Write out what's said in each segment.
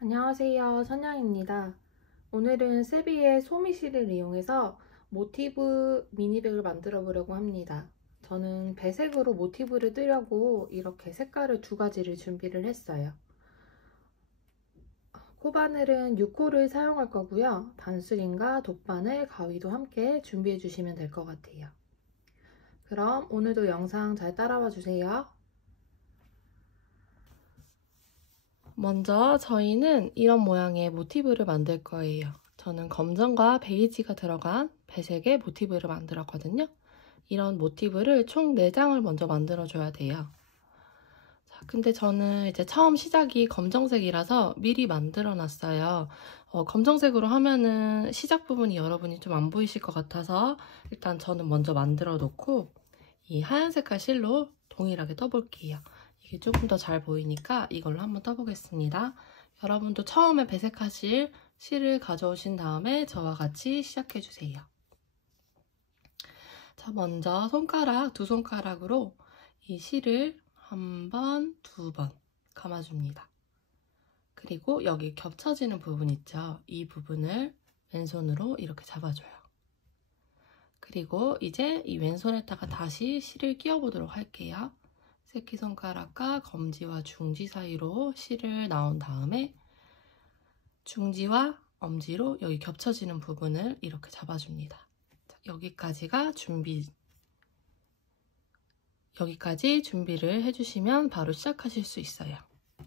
안녕하세요, 선영입니다. 오늘은 세비의 소미실을 이용해서 모티브 미니백을 만들어 보려고 합니다. 저는 배색으로 모티브를 뜨려고 이렇게 색깔을 두 가지를 준비를 했어요. 코바늘은 6호를 사용할 거고요. 반술인과 돗바늘, 가위도 함께 준비해 주시면 될 것 같아요. 그럼 오늘도 영상 잘 따라와 주세요. 먼저 저희는 이런 모양의 모티브를 만들 거예요. 저는 검정과 베이지가 들어간 배색의 모티브를 만들었거든요. 이런 모티브를 총 4장을 먼저 만들어 줘야 돼요. 자, 근데 저는 이제 처음 시작이 검정색이라서 미리 만들어 놨어요. 검정색으로 하면은 시작 부분이 여러분이 좀 안 보이실 것 같아서 일단 저는 먼저 만들어 놓고 이 하얀 색깔 실로 동일하게 떠볼게요. 이게 조금 더 잘 보이니까 이걸로 한번 떠보겠습니다. 여러분도 처음에 배색하실 실을 가져오신 다음에 저와 같이 시작해주세요. 자, 먼저 두 손가락으로 이 실을 한 번, 두 번 감아줍니다. 그리고 여기 겹쳐지는 부분 있죠? 이 부분을 왼손으로 이렇게 잡아줘요. 그리고 이제 이 왼손에다가 다시 실을 끼워보도록 할게요. 새끼손가락과 검지와 중지 사이로 실을 넣은 다음에 중지와 엄지로 여기 겹쳐지는 부분을 이렇게 잡아줍니다. 자, 여기까지 준비를 해주시면 바로 시작하실 수 있어요.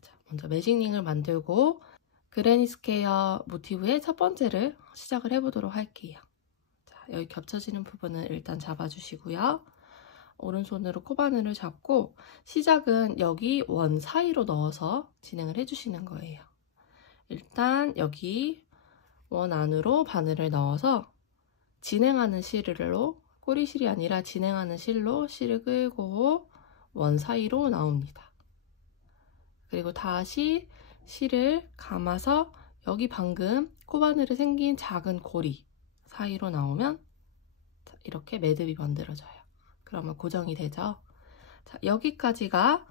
자, 먼저 매직링을 만들고 그레니 스퀘어 모티브의 첫 번째를 시작을 해보도록 할게요. 자, 여기 겹쳐지는 부분을 일단 잡아주시고요. 오른손으로 코바늘을 잡고 시작은 여기 원 사이로 넣어서 진행을 해주시는 거예요. 일단 여기 원 안으로 바늘을 넣어서 진행하는 실로, 꼬리실이 아니라 진행하는 실로 실을 끌고 원 사이로 나옵니다. 그리고 다시 실을 감아서 여기 방금 코바늘에 생긴 작은 고리 사이로 나오면 이렇게 매듭이 만들어져요. 그러면 고정이 되죠. 자, 여기까지가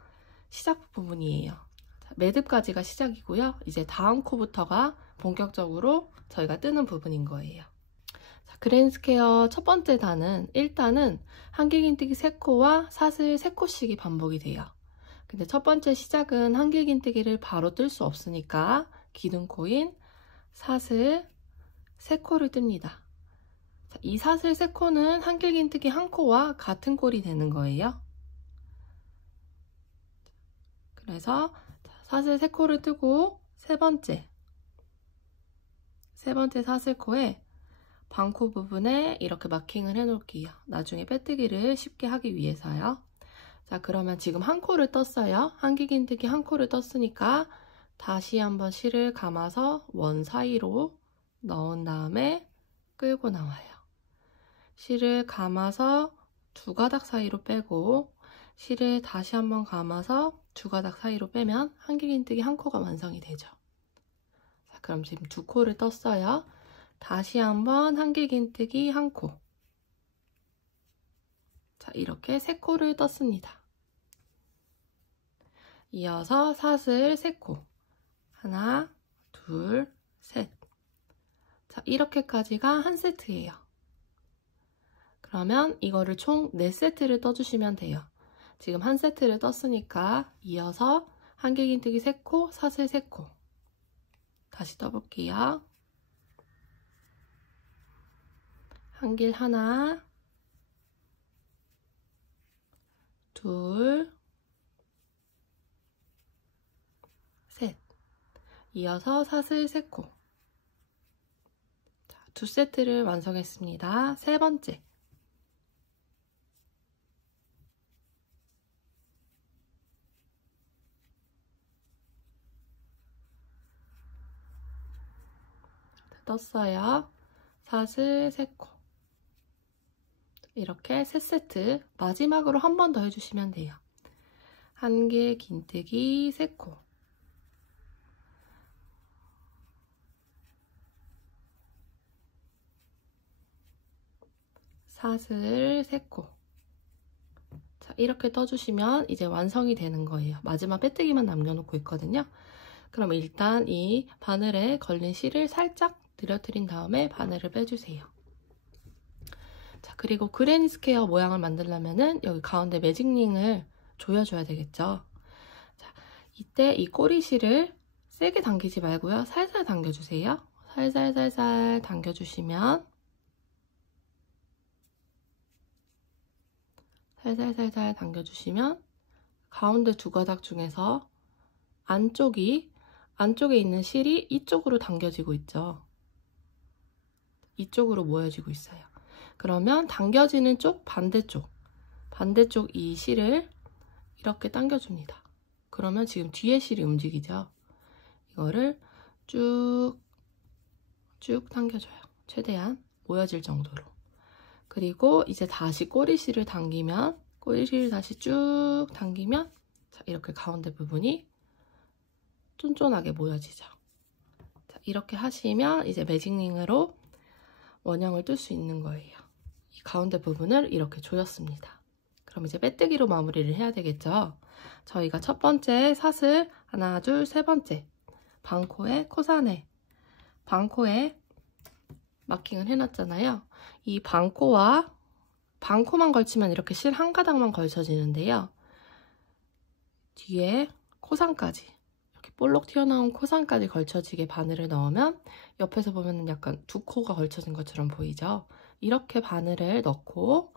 시작 부분이에요. 자, 매듭까지가 시작이고요. 이제 다음 코부터가 본격적으로 저희가 뜨는 부분인 거예요. 자, 그레니 스퀘어 첫 번째 단은 일단은 한길긴뜨기 3코와 사슬 3코씩이 반복이 돼요. 근데 첫 번째 시작은 한길긴뜨기를 바로 뜰 수 없으니까 기둥코인 사슬 3코를 뜹니다. 자, 이 사슬 3코는 한길긴뜨기 1코와 같은 꼴이 되는 거예요. 그래서 사슬 3코를 뜨고 세 번째 사슬코에 반코 부분에 이렇게 마킹을 해 놓을게요. 나중에 빼뜨기를 쉽게 하기 위해서요. 자, 그러면 지금 1코를 떴어요. 한길긴뜨기 1코를 떴으니까 다시 한번 실을 감아서 원 사이로 넣은 다음에 끌고 나와요. 실을 감아서 두 가닥 사이로 빼고 실을 다시 한번 감아서 두 가닥 사이로 빼면 한길긴뜨기 1코가 완성이 되죠. 자, 그럼 지금 2코를 떴어요. 다시 한번 한길긴뜨기 1코. 자, 이렇게 3코를 떴습니다. 이어서 사슬 3코. 하나, 둘, 셋. 자, 이렇게까지가 한 세트예요. 그러면 이거를 총 4세트를 떠주시면 돼요. 지금 한 세트를 떴으니까 이어서 한길긴뜨기 3코, 사슬 3코. 다시 떠볼게요. 한길 하나, 둘, 셋. 이어서 사슬 3코. 자, 2세트를 완성했습니다. 세 번째. 떴어요. 사슬 3코. 이렇게 3세트 마지막으로 한 번 더 해주시면 돼요. 1개 긴뜨기 3코, 사슬 3코. 자, 이렇게 떠주시면 이제 완성이 되는 거예요. 마지막 빼뜨기만 남겨놓고 있거든요. 그럼 일단 이 바늘에 걸린 실을 살짝 늘어뜨린 다음에 바늘을 빼주세요. 자, 그리고 그레니 스퀘어 모양을 만들려면은 여기 가운데 매직링을 조여줘야 되겠죠. 자, 이때 이 꼬리실을 세게 당기지 말고요. 살살 당겨주세요. 살살 당겨주시면 살살 당겨주시면 가운데 두 가닥 중에서 안쪽에 있는 실이 이쪽으로 당겨지고 있죠. 이쪽으로 모여지고 있어요. 그러면 당겨지는 쪽 반대쪽 이 실을 이렇게 당겨줍니다. 그러면 지금 뒤에 실이 움직이죠. 이거를 쭉 당겨줘요. 최대한 모여질 정도로. 그리고 이제 다시 꼬리실을 다시 쭉 당기면 자, 이렇게 가운데 부분이 쫀쫀하게 모여지죠. 자, 이렇게 하시면 이제 매직링으로 원형을 뜰 수 있는 거예요. 이 가운데 부분을 이렇게 조였습니다. 그럼 이제 빼뜨기로 마무리를 해야 되겠죠. 저희가 첫 번째 사슬 하나, 둘, 세 번째 반코에 코사네, 반코에 마킹을 해놨잖아요. 이 반코만 걸치면 이렇게 실 한 가닥만 걸쳐지는데요. 뒤에 코상까지 이렇게 볼록 튀어나온 코상까지 걸쳐지게 바늘을 넣으면 옆에서 보면 약간 두 코가 걸쳐진 것처럼 보이죠. 이렇게 바늘을 넣고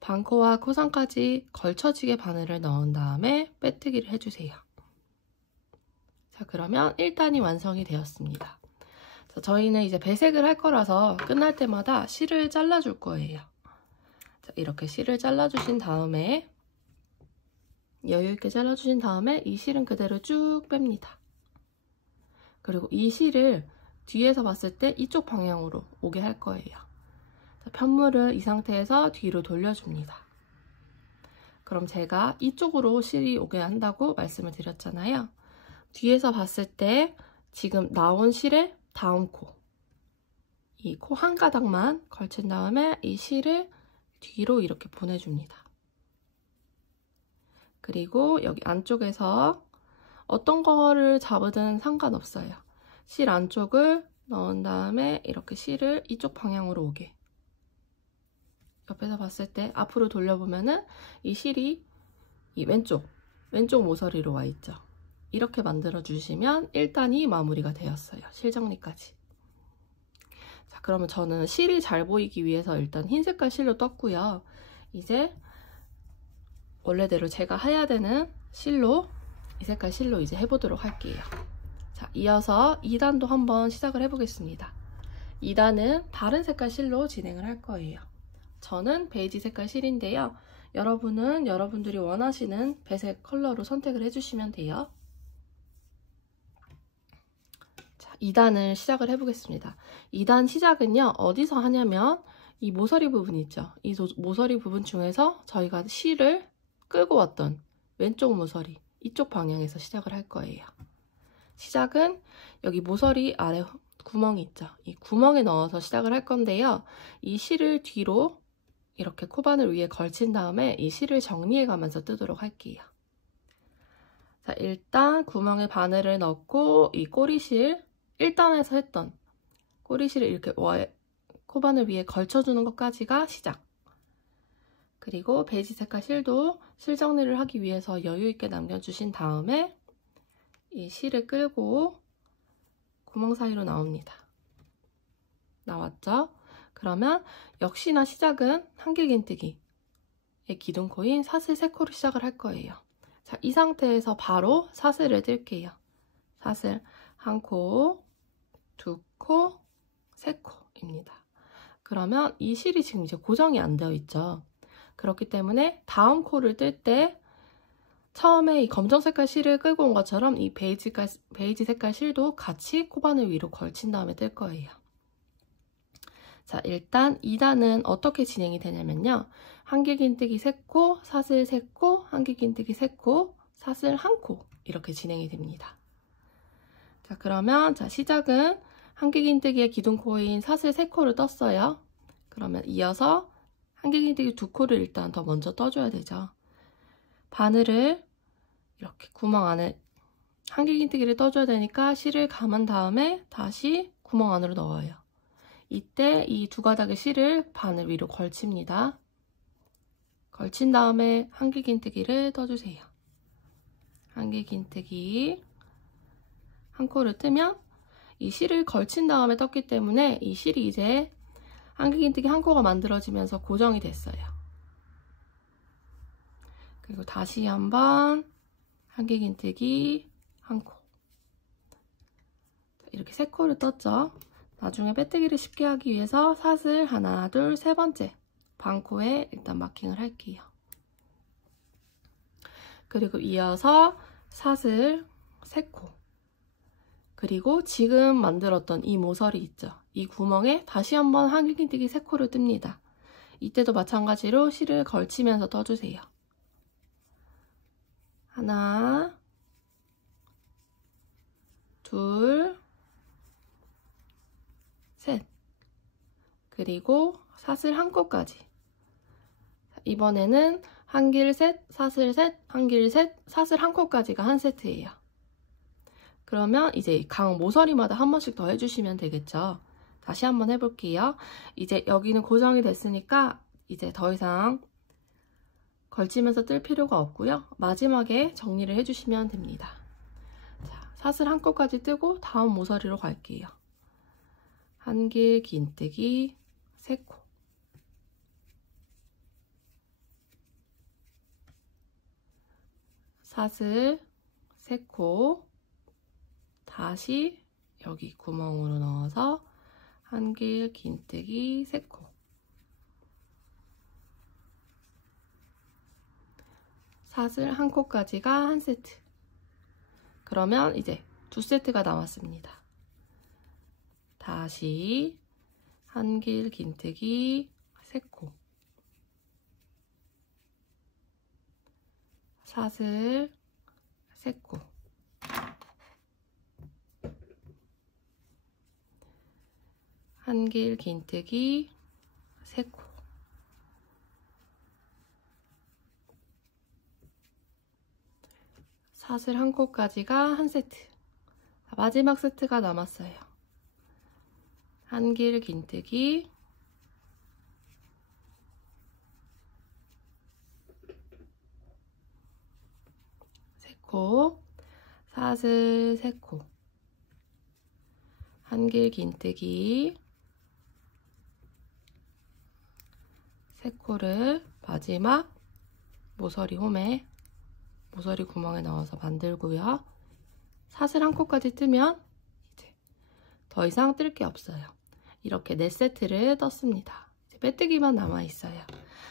반코와 코상까지 걸쳐지게 바늘을 넣은 다음에 빼뜨기를 해주세요. 자, 그러면 1단이 완성이 되었습니다. 자, 저희는 이제 배색을 할 거라서 끝날 때마다 실을 잘라줄 거예요. 자, 이렇게 실을 잘라주신 다음에 여유있게 잘라주신 다음에 이 실은 그대로 쭉 뺍니다. 그리고 이 실을 뒤에서 봤을 때 이쪽 방향으로 오게 할 거예요. 자, 편물을 이 상태에서 뒤로 돌려줍니다. 그럼 제가 이쪽으로 실이 오게 한다고 말씀을 드렸잖아요. 뒤에서 봤을 때 지금 나온 실의 다음 코, 이 코 한 가닥만 걸친 다음에 이 실을 뒤로 이렇게 보내줍니다. 그리고 여기 안쪽에서 어떤 거를 잡으든 상관없어요. 실 안쪽을 넣은 다음에 이렇게 실을 이쪽 방향으로 오게, 옆에서 봤을 때 앞으로 돌려보면은 이 실이 이 왼쪽 모서리로 와 있죠. 이렇게 만들어 주시면 1단이 마무리가 되었어요. 실 정리까지. 자, 그러면 저는 실이 잘 보이기 위해서 일단 흰 색깔 실로 떴고요. 이제 원래대로 제가 해야 되는 실로, 이 색깔 실로 이제 해보도록 할게요. 자, 이어서 2단도 한번 시작을 해보겠습니다. 2단은 다른 색깔 실로 진행을 할 거예요. 저는 베이지 색깔 실인데요. 여러분은 여러분들이 원하시는 배색 컬러로 선택을 해주시면 돼요. 자, 2단을 시작을 해보겠습니다. 2단 시작은요, 어디서 하냐면 이 모서리 부분 있죠. 이 모서리 부분 중에서 저희가 실을 끌고 왔던 왼쪽 모서리, 이쪽 방향에서 시작을 할 거예요. 시작은 여기 모서리 아래 구멍이 있죠. 이 구멍에 넣어서 시작을 할 건데요. 이 실을 뒤로 이렇게 코바늘 위에 걸친 다음에 이 실을 정리해 가면서 뜨도록 할게요. 자, 일단 구멍에 바늘을 넣고 이 꼬리실, 1단에서 했던 꼬리실을 이렇게 코바늘 위에 걸쳐주는 것까지가 시작. 그리고 베이지 색깔 실도 실 정리를 하기 위해서 여유있게 남겨주신 다음에 이 실을 끌고 구멍 사이로 나옵니다. 나왔죠? 그러면 역시나 시작은 한길 긴뜨기의 기둥코인 사슬 3코로 시작을 할 거예요. 자, 이 상태에서 바로 사슬을 뜰게요. 사슬 1코, 2코, 3코입니다. 그러면 이 실이 지금 이제 고정이 안 되어 있죠. 그렇기 때문에 다음 코를 뜰 때 처음에 이 검정 색깔 실을 끌고 온 것처럼 이 베이지 색깔 실도 같이 코바늘 위로 걸친 다음에 뜰 거예요. 자, 일단 2단은 어떻게 진행이 되냐면요. 한길긴뜨기 3코, 사슬 3코, 한길긴뜨기 3코, 사슬 1코 이렇게 진행이 됩니다. 자, 그러면 시작은 한길긴뜨기의 기둥코인 사슬 3코를 떴어요. 그러면 이어서 한길긴뜨기 2코를 일단 더 먼저 떠줘야 되죠. 바늘을 이렇게 구멍 안에 한길긴뜨기를 떠줘야 되니까 실을 감은 다음에 다시 구멍 안으로 넣어요. 이때 이 두 가닥의 실을 바늘 위로 걸칩니다. 걸친 다음에 한길긴뜨기를 떠주세요. 한길긴뜨기 1코를 뜨면 이 실을 걸친 다음에 떴기 때문에 이 실이 이제 한길긴뜨기 1코가 만들어지면서 고정이 됐어요. 그리고 다시 한번 한길긴뜨기 1코. 이렇게 3코를 떴죠. 나중에 빼뜨기를 쉽게 하기 위해서 사슬 하나, 둘, 세 번째 반코에 일단 마킹을 할게요. 그리고 이어서 사슬 3코. 그리고 지금 만들었던 이 모서리 있죠. 이 구멍에 다시 한번 한길긴뜨기 3코를 뜹니다. 이때도 마찬가지로 실을 걸치면서 떠주세요. 하나, 둘, 셋. 그리고 사슬 1코까지. 이번에는 한길 셋, 사슬 셋, 한길 셋, 사슬 1코까지가 한 세트예요. 그러면 이제 각 모서리마다 한 번씩 더 해주시면 되겠죠. 다시 한번 해볼게요. 이제 여기는 고정이 됐으니까 이제 더 이상 걸치면서 뜰 필요가 없고요. 마지막에 정리를 해주시면 됩니다. 자, 사슬 1코까지 뜨고 다음 모서리로 갈게요. 한길긴뜨기 3코. 사슬 3코. 다시 여기 구멍으로 넣어서 한길긴뜨기 3코. 사슬 1코까지가 한 세트. 그러면 이제 2세트가 남았습니다. 다시 한길긴뜨기 3코. 사슬 3코. 한길긴뜨기 3코. 사슬 1코까지가 한 세트. 마지막 세트가 남았어요. 한길긴뜨기 3코, 사슬 3코, 한길긴뜨기 3코를 마지막 모서리 홈에 모서리 구멍에 넣어서 만들고요. 사슬 1코까지 뜨면 이제 더 이상 뜰 게 없어요. 이렇게 4세트를 떴습니다. 이제 빼뜨기만 남아 있어요.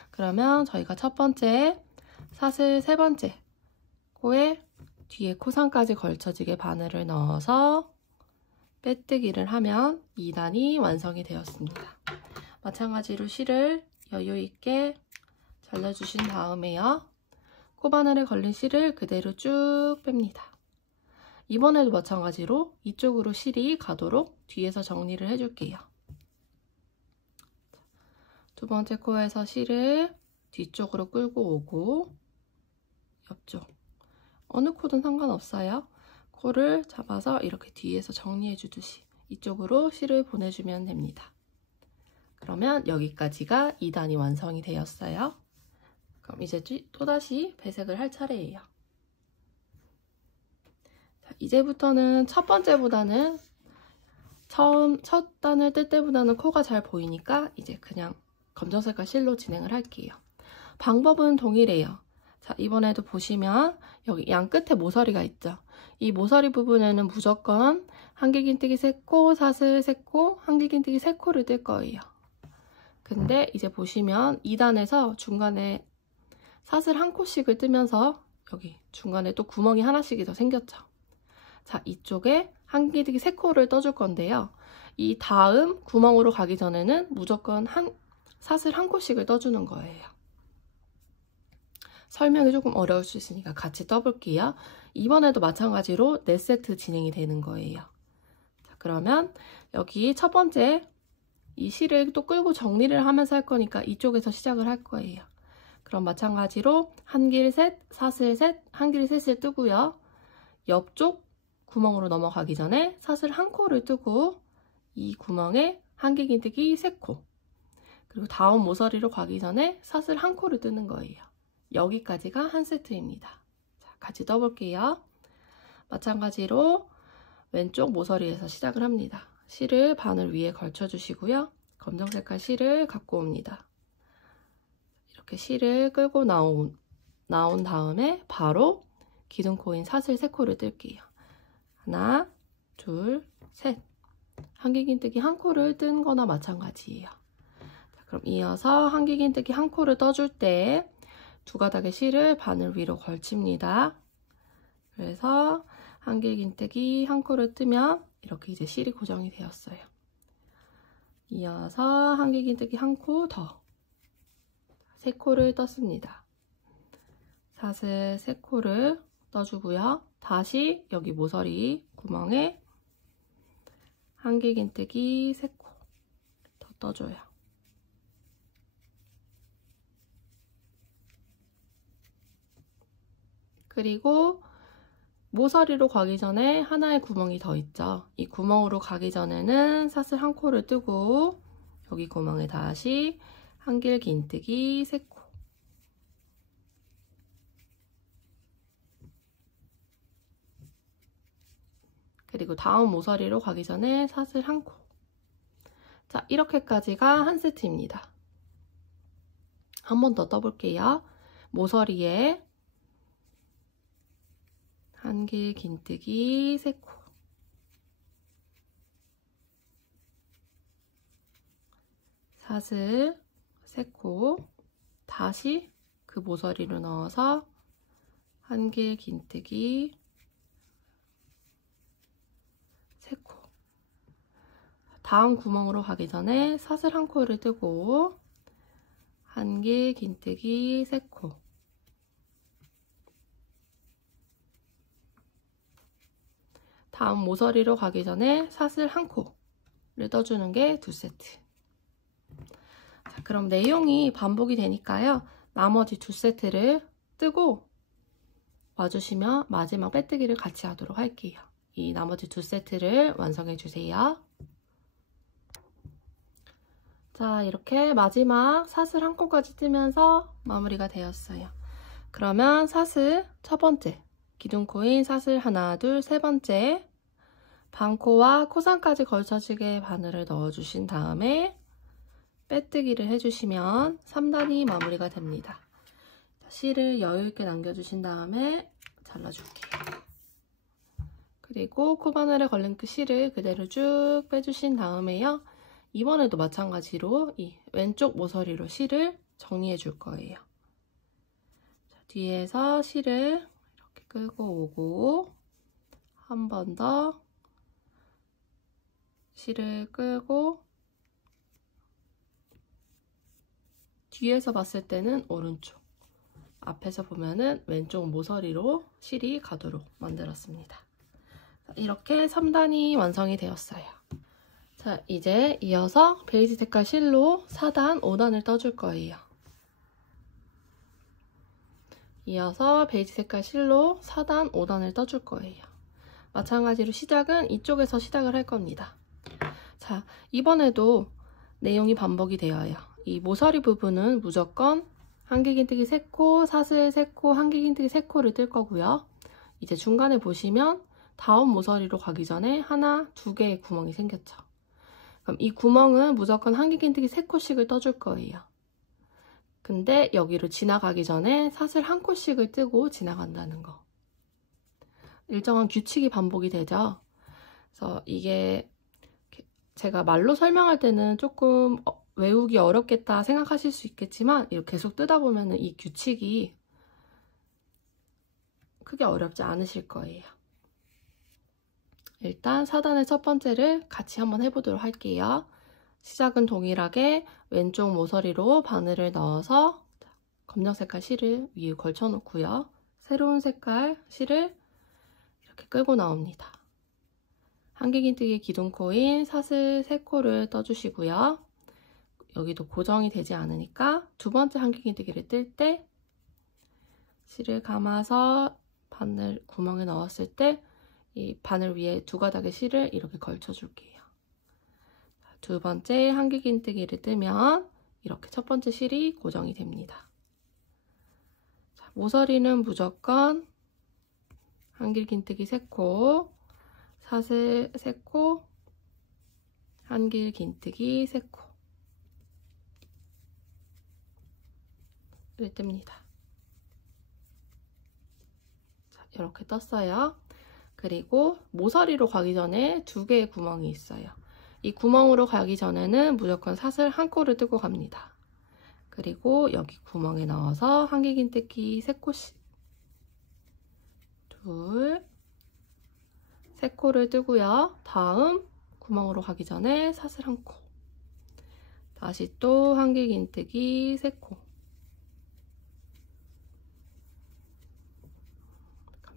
그러면 저희가 첫 번째 사슬 3번째 코에 뒤에 코상까지 걸쳐지게 바늘을 넣어서 빼뜨기를 하면 2단이 완성이 되었습니다. 마찬가지로 실을 여유있게 잘라주신 다음에요. 코바늘에 걸린 실을 그대로 쭉 뺍니다. 이번에도 마찬가지로 이쪽으로 실이 가도록 뒤에서 정리를 해줄게요. 두 번째 코에서 실을 뒤쪽으로 끌고 오고 옆쪽 어느 코든 상관없어요. 코를 잡아서 이렇게 뒤에서 정리해 주듯이 이쪽으로 실을 보내주면 됩니다. 그러면 여기까지가 2단이 완성이 되었어요. 그럼 이제 또다시 배색을 할 차례예요. 자, 이제부터는 첫 번째보다는 첫 단을 뜰 때보다는 코가 잘 보이니까 이제 그냥 검정색깔 실로 진행을 할게요. 방법은 동일해요. 자, 이번에도 보시면 여기 양 끝에 모서리가 있죠. 이 모서리 부분에는 무조건 한길긴뜨기 3코, 사슬 3코, 한길긴뜨기 3코를 뜰 거예요. 근데 이제 보시면 2단에서 중간에 사슬 1코씩을 뜨면서 여기 중간에 또 구멍이 하나씩이 더 생겼죠. 자, 이쪽에 한길긴뜨기 3코를 떠줄 건데요. 이 다음 구멍으로 가기 전에는 무조건 사슬 1코씩을 떠주는 거예요. 설명이 조금 어려울 수 있으니까 같이 떠볼게요. 이번에도 마찬가지로 4세트 진행이 되는 거예요. 자, 그러면 여기 첫 번째 이 실을 또 끌고 정리를 하면서 할 거니까 이쪽에서 시작을 할 거예요. 그럼 마찬가지로 한길 셋, 사슬 셋, 한길 셋을 뜨고요. 옆쪽 구멍으로 넘어가기 전에 사슬 한 코를 뜨고 이 구멍에 한길 긴뜨기 3코, 그리고 다음 모서리로 가기 전에 사슬 한 코를 뜨는 거예요. 여기까지가 한 세트입니다. 자, 같이 떠볼게요. 마찬가지로 왼쪽 모서리에서 시작을 합니다. 실을 바늘 위에 걸쳐 주시고요. 검정 색깔 실을 갖고 옵니다. 이렇게 실을 끌고 나온 다음에 바로 기둥코인 사슬 3코를 뜰게요. 하나, 둘, 셋. 한길긴뜨기 한 코를 뜬 거나 마찬가지예요. 자, 그럼 이어서 한길긴뜨기 한 코를 떠줄 때 두 가닥의 실을 바늘 위로 걸칩니다. 그래서 한길긴뜨기 한 코를 뜨면 이렇게 이제 실이 고정이 되었어요. 이어서 한길긴뜨기 한 코 더, 3코를 떴습니다. 사슬 3코를 떠주고요. 다시 여기 모서리 구멍에 한길긴뜨기 3코 더 떠줘요. 그리고 모서리로 가기 전에 하나의 구멍이 더 있죠. 이 구멍으로 가기 전에는 사슬 한 코를 뜨고 여기 구멍에 다시 한길긴뜨기 3코, 그리고 다음 모서리로 가기 전에 사슬 한 코. 자, 이렇게까지가 한 세트입니다. 한 번 더 떠볼게요. 모서리에 한길긴뜨기 3코, 사슬 3코, 다시 그 모서리로 넣어서 한길긴뜨기 3코. 다음 구멍으로 가기 전에 사슬 한 코를 뜨고 한길긴뜨기 3코, 다음 모서리로 가기 전에 사슬 한 코를 떠주는 게 2세트. 자, 그럼 내용이 반복이 되니까요. 나머지 2세트를 뜨고 와주시면 마지막 빼뜨기를 같이 하도록 할게요. 이 나머지 2세트를 완성해 주세요. 자, 이렇게 마지막 사슬 한 코까지 뜨면서 마무리가 되었어요. 그러면 사슬 첫 번째, 기둥코인 사슬 하나, 둘, 세 번째 반코와 코상까지 걸쳐지게 바늘을 넣어주신 다음에 빼뜨기를 해주시면 3단이 마무리가 됩니다. 실을 여유있게 남겨주신 다음에 잘라줄게요. 그리고 코바늘에 걸린 그 실을 그대로 쭉 빼주신 다음에요. 이번에도 마찬가지로 이 왼쪽 모서리로 실을 정리해 줄 거예요. 자, 뒤에서 실을 이렇게 끌고 오고 한 번 더 실을 끌고 뒤에서 봤을 때는 오른쪽, 앞에서 보면은 왼쪽 모서리로 실이 가도록 만들었습니다. 이렇게 3단이 완성이 되었어요. 자, 이제 이어서 베이지 색깔 실로 4단, 5단을 떠줄 거예요. 이어서 베이지 색깔 실로 4단, 5단을 떠줄 거예요. 마찬가지로 시작은 이쪽에서 시작을 할 겁니다. 자, 이번에도 내용이 반복이 되어요. 이 모서리 부분은 무조건 한길긴뜨기 3코, 사슬 3코, 한길긴뜨기 3코를 뜰 거고요. 이제 중간에 보시면 다음 모서리로 가기 전에 하나, 2개의 구멍이 생겼죠. 그럼 이 구멍은 무조건 한길긴뜨기 3코씩을 떠줄 거예요. 근데 여기로 지나가기 전에 사슬 한 코씩을 뜨고 지나간다는 거. 일정한 규칙이 반복이 되죠. 그래서 이게 제가 말로 설명할 때는 조금 외우기 어렵겠다 생각하실 수 있겠지만 이렇게 계속 뜨다 보면 이 규칙이 크게 어렵지 않으실 거예요. 일단 4단의 첫 번째를 같이 한번 해보도록 할게요. 시작은 동일하게 왼쪽 모서리로 바늘을 넣어서 검정 색깔 실을 위에 걸쳐 놓고요. 새로운 색깔 실을 이렇게 끌고 나옵니다. 한길긴뜨기 기둥코인 사슬 3코를 떠주시고요. 여기도 고정이 되지 않으니까 두 번째 한길긴뜨기를 뜰 때 실을 감아서 바늘 구멍에 넣었을 때 이 바늘 위에 두 가닥의 실을 이렇게 걸쳐 줄게요. 두 번째 한길긴뜨기를 뜨면 이렇게 첫 번째 실이 고정이 됩니다. 자, 모서리는 무조건 한길긴뜨기 3코, 사슬 3코, 한길긴뜨기 3코를 뜹니다. 자, 이렇게 떴어요. 그리고 모서리로 가기 전에 2개의 구멍이 있어요. 이 구멍으로 가기 전에는 무조건 사슬 1코를 뜨고 갑니다. 그리고 여기 구멍에 넣어서 한길긴뜨기 3코씩 3코를 뜨고요. 다음 구멍으로 가기 전에 사슬 1코, 다시 또 한길긴뜨기 3코,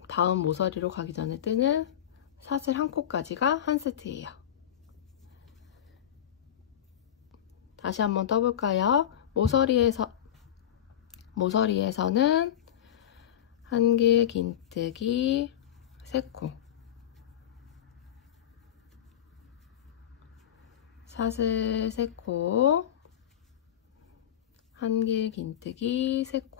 다음 모서리로 가기 전에 뜨는 사슬 1코까지가 한 세트예요. 다시 한번 떠볼까요? 모서리에서는 한길긴뜨기 3코, 사슬 3코, 한길긴뜨기 3코,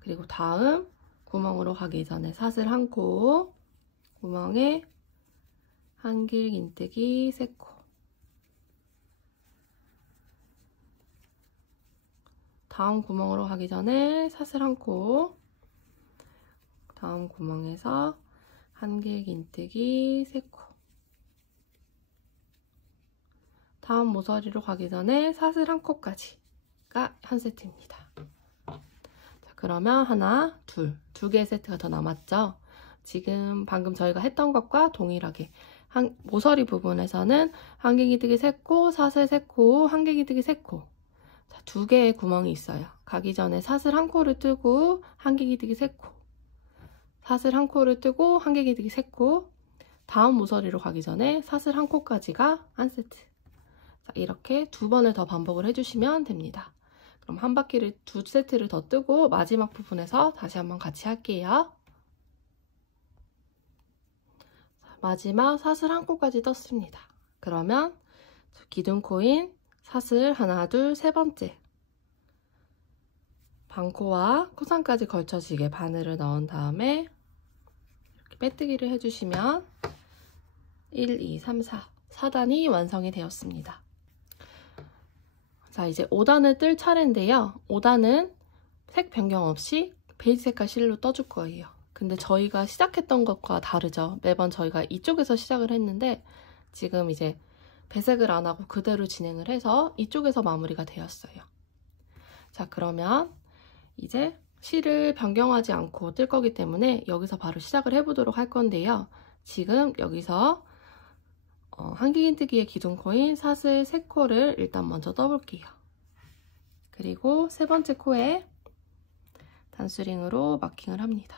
그리고 다음 구멍으로 가기 전에 사슬 1코, 구멍에 한길긴뜨기 3코, 다음 구멍으로 가기 전에 사슬 1코, 다음 구멍에서 한길긴뜨기 3코, 다음 모서리로 가기 전에 사슬 1코까지가 한 세트입니다. 자, 그러면 하나, 두 개의 세트가 더 남았죠? 지금 방금 저희가 했던 것과 동일하게 모서리 부분에서는 한길긴뜨기 3코, 사슬 3코, 한길긴뜨기 3코. 자, 2개의 구멍이 있어요. 가기 전에 사슬 1코를 뜨고 한길긴뜨기 3코, 사슬 1코를 뜨고 한길긴뜨기 3코, 다음 모서리로 가기 전에 사슬 1코까지가 한 세트. 자, 이렇게 2번을 더 반복을 해주시면 됩니다. 그럼 한 바퀴를 2세트를 더 뜨고 마지막 부분에서 다시 한번 같이 할게요. 마지막 사슬 1코까지 떴습니다. 그러면 기둥코인 사슬 하나, 둘, 세 번째 반코와 코상까지 걸쳐지게 바늘을 넣은 다음에 이렇게 빼뜨기를 해주시면 1, 2, 3, 4단이 완성이 되었습니다. 자, 이제 5단을 뜰 차례인데요. 5단은 색 변경 없이 베이지 색깔 실로 떠줄 거예요. 근데 저희가 시작했던 것과 다르죠. 매번 저희가 이쪽에서 시작을 했는데 지금 이제 배색을 안 하고 그대로 진행을 해서 이쪽에서 마무리가 되었어요. 자, 그러면 이제 실을 변경하지 않고 뜰 거기 때문에 여기서 바로 시작을 해보도록 할 건데요. 지금 여기서 한길긴뜨기의 기둥코인 사슬 3코를 일단 먼저 떠볼게요. 그리고 세 번째 코에 단수링으로 마킹을 합니다.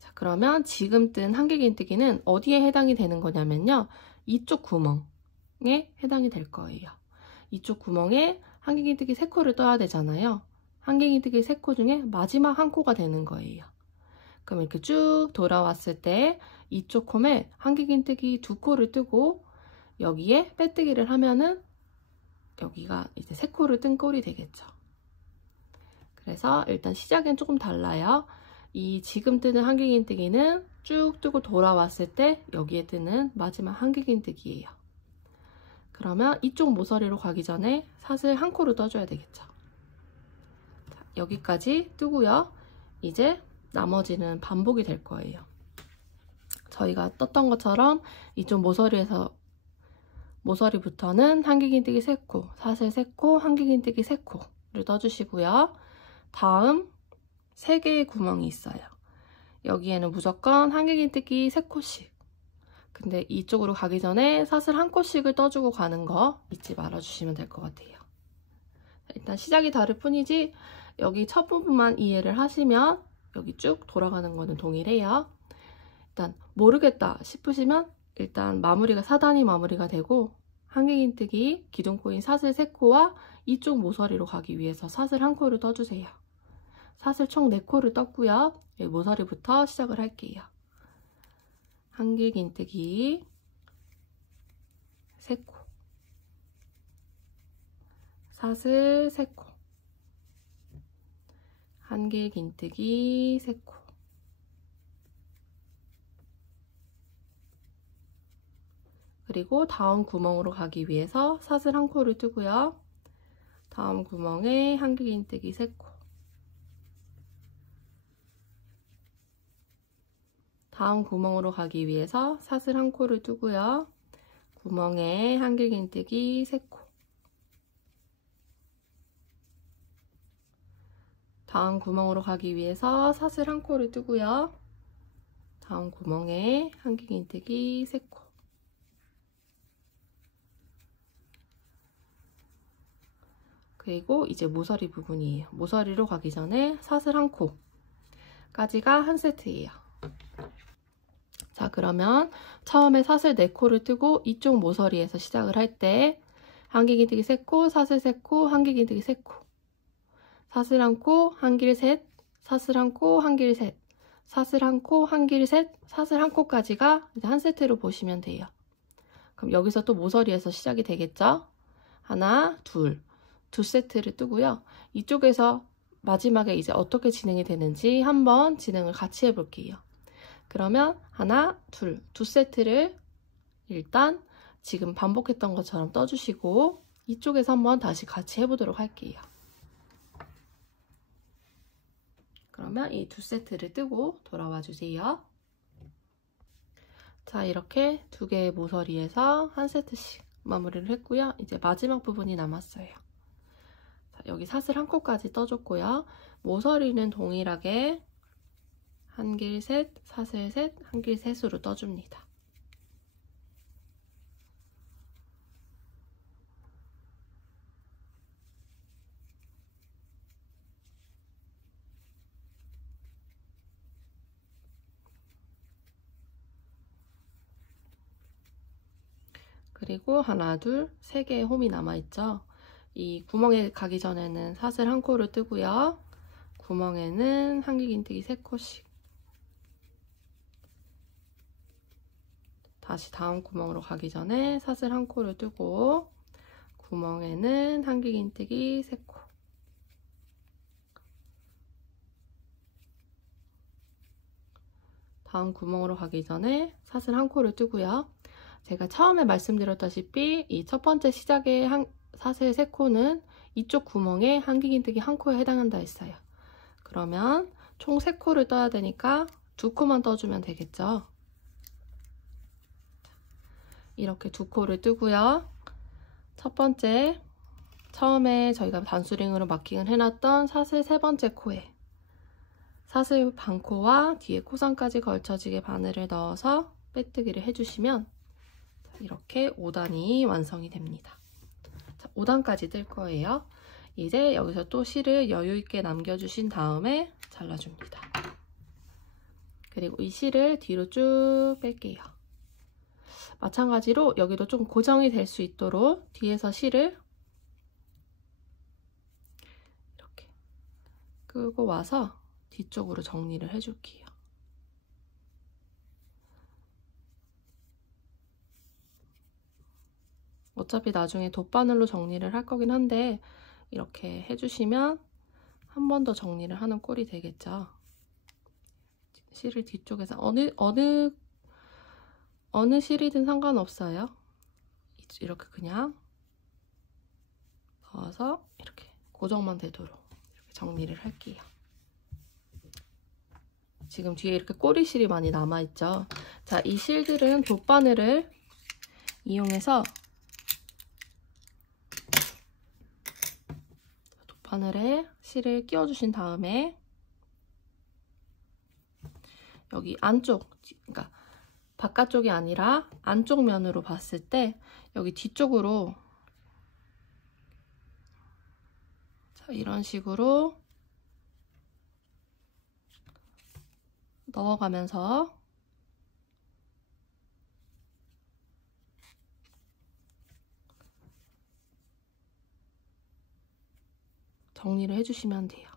자, 그러면 지금 뜬 한길긴뜨기는 어디에 해당이 되는 거냐면요. 이쪽 구멍에 해당이 될 거예요. 이쪽 구멍에 한길긴뜨기 3코를 떠야 되잖아요. 한길긴뜨기 3코 중에 마지막 한 코가 되는 거예요. 그럼 이렇게 쭉 돌아왔을 때 이쪽 콤에 한길긴뜨기 2코를 뜨고 여기에 빼뜨기를 하면은 여기가 이제 3코를 뜬 꼴이 되겠죠. 그래서 일단 시작은 조금 달라요. 이 지금 뜨는 한길긴뜨기는 쭉 뜨고 돌아왔을 때 여기에 뜨는 마지막 한길긴뜨기예요. 그러면 이쪽 모서리로 가기 전에 사슬 1코를 떠줘야 되겠죠. 자, 여기까지 뜨고요. 이제 나머지는 반복이 될 거예요. 저희가 떴던 것처럼 이쪽 모서리부터는 한길긴뜨기 3코, 사슬 3코, 한길긴뜨기 3코를 떠주시고요. 다음 3개의 구멍이 있어요. 여기에는 무조건 한길긴뜨기 3코씩. 근데 이쪽으로 가기 전에 사슬 1코씩을 떠주고 가는 거 잊지 말아주시면 될 것 같아요. 일단 시작이 다를 뿐이지 여기 첫 부분만 이해를 하시면 여기 쭉 돌아가는 거는 동일해요. 일단 모르겠다 싶으시면 일단 마무리가 4단이 마무리가 되고 한길긴뜨기 기둥코인 사슬 3코와 이쪽 모서리로 가기 위해서 사슬 1코를 떠주세요. 사슬 총 4코를 떴고요. 여기 모서리부터 시작을 할게요. 한길긴뜨기 3코, 사슬 3코, 한길긴뜨기 3코, 그리고 다음 구멍으로 가기 위해서 사슬 1코를 뜨고요. 다음 구멍에 한길긴뜨기 3코, 다음 구멍으로 가기 위해서 사슬 1코를 뜨고요. 구멍에 한길긴뜨기 3코, 다음 구멍으로 가기 위해서 사슬 1코를 뜨고요. 다음 구멍에 한길긴뜨기 3코, 그리고 이제 모서리 부분이에요. 모서리로 가기 전에 사슬 1코까지가 한 세트예요. 자, 그러면 처음에 사슬 4코를 뜨고 이쪽 모서리에서 시작을 할 때 한길긴뜨기 3코, 사슬 3코, 한길긴뜨기 3코, 사슬 1코, 한길 셋, 사슬 1코, 한길 셋, 사슬 1코, 한길 셋, 사슬 1코까지가 이제 한 세트로 보시면 돼요. 그럼 여기서 또 모서리에서 시작이 되겠죠? 하나, 둘, 두 세트를 뜨고요. 이쪽에서 마지막에 이제 어떻게 진행이 되는지 한번 진행을 같이 해볼게요. 그러면 하나, 둘, 두 세트를 일단 지금 반복했던 것처럼 떠주시고 이쪽에서 한번 다시 같이 해보도록 할게요. 그러면 이 두 세트를 뜨고 돌아와 주세요. 자, 이렇게 두 개의 모서리에서 한 세트씩 마무리를 했고요. 이제 마지막 부분이 남았어요. 자, 여기 사슬 1코까지 떠줬고요. 모서리는 동일하게 한길 셋, 사슬 셋, 한길 셋으로 떠줍니다. 그리고 하나, 둘, 세 개의 홈이 남아있죠. 이 구멍에 가기 전에는 사슬 1코를 뜨고요. 구멍에는 한길긴뜨기 3코씩. 다시 다음 구멍으로 가기 전에 사슬 1코를 뜨고 구멍에는 한길긴뜨기 3코. 다음 구멍으로 가기 전에 사슬 1코를 뜨고요. 제가 처음에 말씀드렸다시피 이 첫 번째 시작의 사슬 3코는 이쪽 구멍에 한길긴뜨기 1코에 해당한다 했어요. 그러면 총 3코를 떠야 되니까 2코만 떠주면 되겠죠. 이렇게 2코를 뜨고요. 첫 번째, 처음에 저희가 단수링으로 마킹을 해놨던 사슬 3번째 코에 사슬 반코와 뒤에 코선까지 걸쳐지게 바늘을 넣어서 빼뜨기를 해주시면 이렇게 5단이 완성이 됩니다. 자, 5단까지 뜰 거예요. 이제 여기서 또 실을 여유있게 남겨주신 다음에 잘라줍니다. 그리고 이 실을 뒤로 쭉 뺄게요. 마찬가지로 여기도 좀 고정이 될 수 있도록 뒤에서 실을 이렇게 끌고 와서 뒤쪽으로 정리를 해줄게요. 어차피 나중에 돗바늘로 정리를 할 거긴 한데 이렇게 해주시면 한 번 더 정리를 하는 꼴이 되겠죠. 실을 뒤쪽에서 어느 실이든 상관없어요. 이렇게 그냥 넣어서 이렇게 고정만 되도록 이렇게 정리를 할게요. 지금 뒤에 이렇게 꼬리실이 많이 남아있죠. 자, 이 실들은 돗바늘을 이용해서 돗바늘에 실을 끼워주신 다음에 여기 안쪽, 그러니까 바깥쪽이 아니라 안쪽 면으로 봤을 때 여기 뒤쪽으로 자, 이런 식으로 넣어가면서 정리를 해주시면 돼요.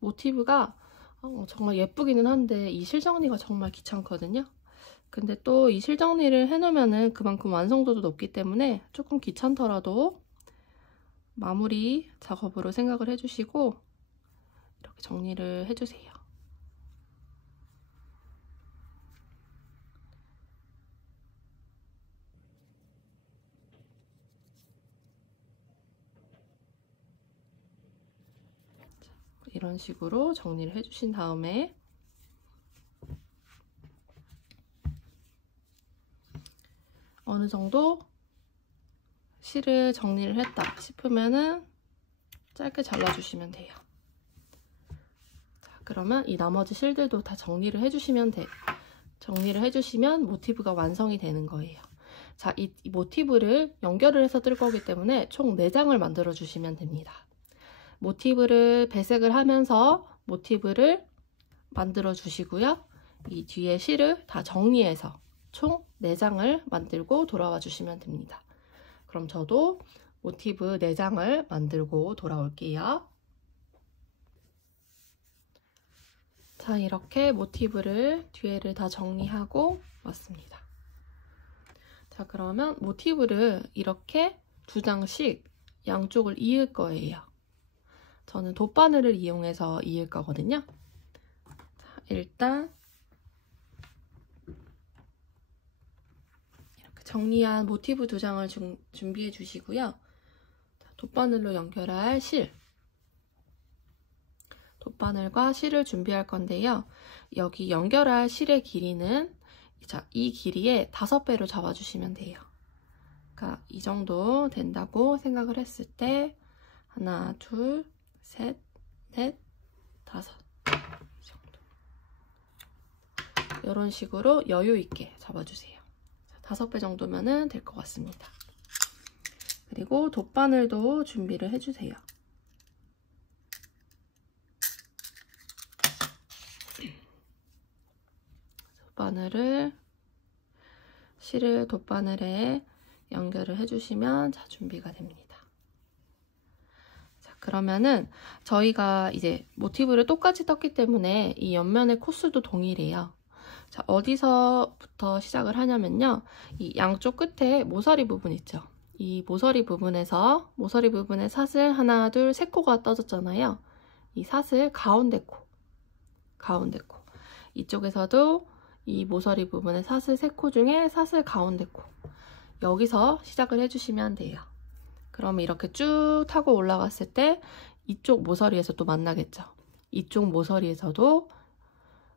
모티브가 정말 예쁘기는 한데 이 실정리가 정말 귀찮거든요. 근데 또 이 실정리를 해놓으면은 그만큼 완성도도 높기 때문에 조금 귀찮더라도 마무리 작업으로 생각을 해주시고 이렇게 정리를 해주세요. 이런 식으로 정리를 해주신 다음에 어느 정도 실을 정리를 했다 싶으면은 짧게 잘라주시면 돼요. 자, 그러면 이 나머지 실들도 다 정리를 해주시면 정리를 해주시면 모티브가 완성이 되는 거예요. 자, 이 모티브를 연결을 해서 뜰 거기 때문에 총 4장을 만들어 주시면 됩니다. 모티브를 배색을 하면서 모티브를 만들어 주시고요. 이 뒤에 실을 다 정리해서 총 4장을 만들고 돌아와 주시면 됩니다. 그럼 저도 모티브 4장을 만들고 돌아올게요. 자, 이렇게 모티브를 뒤에를 다 정리하고 왔습니다. 자, 그러면 모티브를 이렇게 2장씩 양쪽을 이을 거예요. 저는 돗바늘을 이용해서 이을 거거든요. 자, 일단 이렇게 정리한 모티브 2장을 준비해 주시고요. 자, 돗바늘로 연결할 실, 돗바늘과 실을 준비할 건데요. 여기 연결할 실의 길이는 자, 이 길이의 5배로 잡아주시면 돼요. 그러니까 이 정도 된다고 생각을 했을 때 하나, 둘, 셋, 넷, 5 이 정도. 이런 식으로 여유 있게 잡아주세요. 5배 정도면 될 것 같습니다. 그리고 돗바늘도 준비를 해주세요. 실을 돗바늘에 연결을 해주시면 자, 준비가 됩니다. 자, 그러면은 저희가 이제 모티브를 똑같이 떴기 때문에 이 옆면의 코스도 동일해요. 자, 어디서부터 시작을 하냐면요. 이 양쪽 끝에 모서리 부분 있죠. 이 모서리 부분에 사슬 하나, 둘, 3코가 떠졌잖아요. 이 사슬 가운데 코. 이쪽에서도 이 모서리 부분에 사슬 3코 중에 사슬 가운데 코. 여기서 시작을 해주시면 돼요. 그러면 이렇게 쭉 타고 올라갔을 때 이쪽 모서리에서 또 만나겠죠. 이쪽 모서리에서도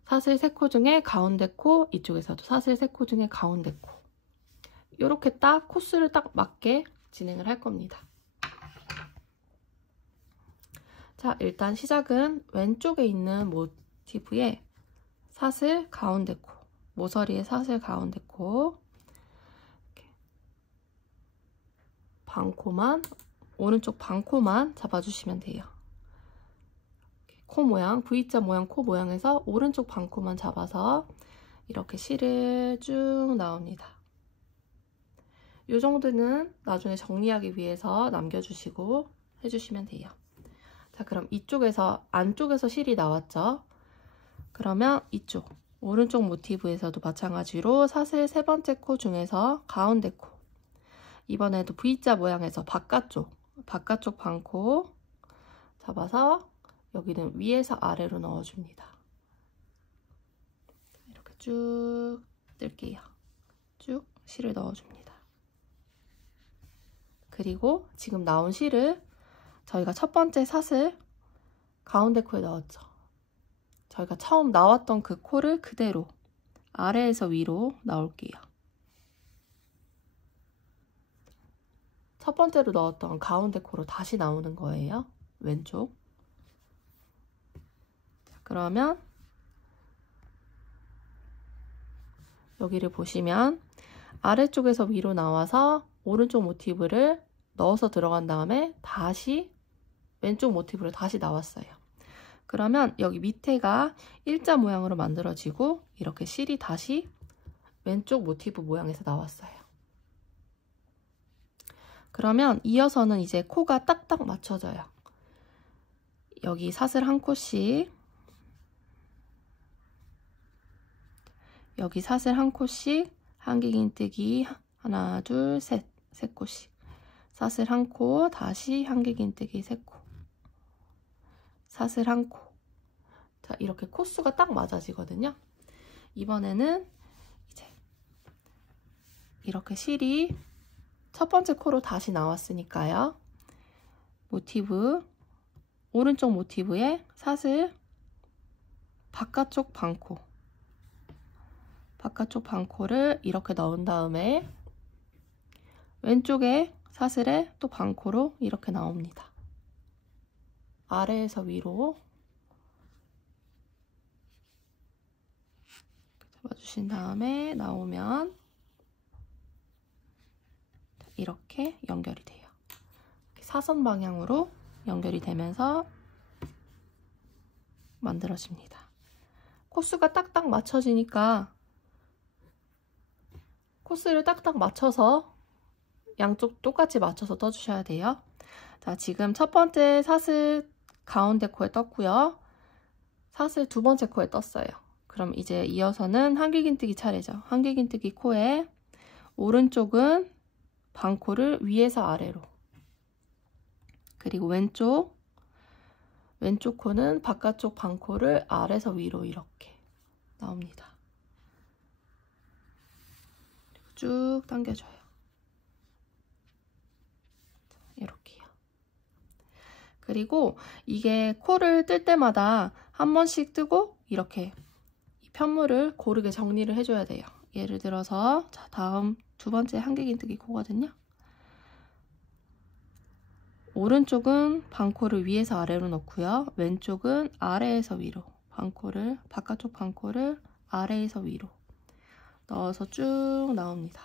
사슬 3코 중에 가운데 코, 이쪽에서도 사슬 3코 중에 가운데 코. 이렇게 딱 코스를 딱 맞게 진행을 할 겁니다. 자, 일단 시작은 왼쪽에 있는 모티브에 사슬 가운데 코, 모서리에 사슬 가운데 코, 이렇게 반코만, 오른쪽 반코만 잡아주시면 돼요. 코 모양, V자 모양 코 모양에서 오른쪽 반코만 잡아서 이렇게 실을 쭉 나옵니다. 이 정도는 나중에 정리하기 위해서 남겨주시고 해주시면 돼요. 자, 그럼 이쪽에서 안쪽에서 실이 나왔죠? 그러면 이쪽 오른쪽 모티브에서도 마찬가지로 사슬 3번째 코 중에서 가운데 코, 이번에도 V자 모양에서 바깥쪽 반코 잡아서 여기는 위에서 아래로 넣어줍니다. 이렇게 쭉 뜰게요. 쭉 실을 넣어줍니다. 그리고 지금 나온 실을 저희가 첫 번째 사슬 가운데 코에 넣었죠. 저희가 처음 나왔던 그 코를 그대로 아래에서 위로 나올게요. 첫 번째로 넣었던 가운데 코로 다시 나오는 거예요. 왼쪽. 그러면 여기를 보시면 아래쪽에서 위로 나와서 오른쪽 모티브를 넣어서 들어간 다음에 다시 왼쪽 모티브로 다시 나왔어요. 그러면 여기 밑에가 일자 모양으로 만들어지고 이렇게 실이 다시 왼쪽 모티브 모양에서 나왔어요. 그러면 이어서는 이제 코가 딱딱 맞춰져요. 여기 사슬 한 코씩, 여기 사슬 한 코씩, 한길긴뜨기 하나, 둘, 셋, 세 코씩. 사슬 한 코, 다시 한길긴뜨기 세 코. 사슬 한 코. 자, 이렇게 코수가 딱 맞아지거든요. 이번에는 이제 이렇게 실이 첫 번째 코로 다시 나왔으니까요. 모티브, 오른쪽 모티브에 사슬 바깥쪽 반코. 바깥쪽 반코를 이렇게 넣은 다음에 왼쪽에 사슬에 또 반코로 이렇게 나옵니다. 아래에서 위로 잡아주신 다음에 나오면 이렇게 연결이 돼요. 사선 방향으로 연결이 되면서 만들어집니다. 코수가 딱딱 맞춰지니까 코스를 딱딱 맞춰서 양쪽 똑같이 맞춰서 떠주셔야 돼요. 자, 지금 첫 번째 사슬 가운데 코에 떴고요. 사슬 두 번째 코에 떴어요. 그럼 이제 이어서는 한길긴뜨기 차례죠. 한길긴뜨기 코에 오른쪽은 반코를 위에서 아래로, 그리고 왼쪽 코는 바깥쪽 반코를 아래에서 위로 이렇게 나옵니다. 그리고 쭉 당겨줘요. 이렇게요. 그리고 이게 코를 뜰 때마다 한 번씩 뜨고 이렇게 이 편물을 고르게 정리를 해줘야 돼요. 예를 들어서 자, 다음 두 번째 한길긴뜨기 코거든요. 오른쪽은 반코를 위에서 아래로 넣고요. 왼쪽은 아래에서 위로 반코를, 바깥쪽 반코를 아래에서 위로 넣어서 쭉 나옵니다.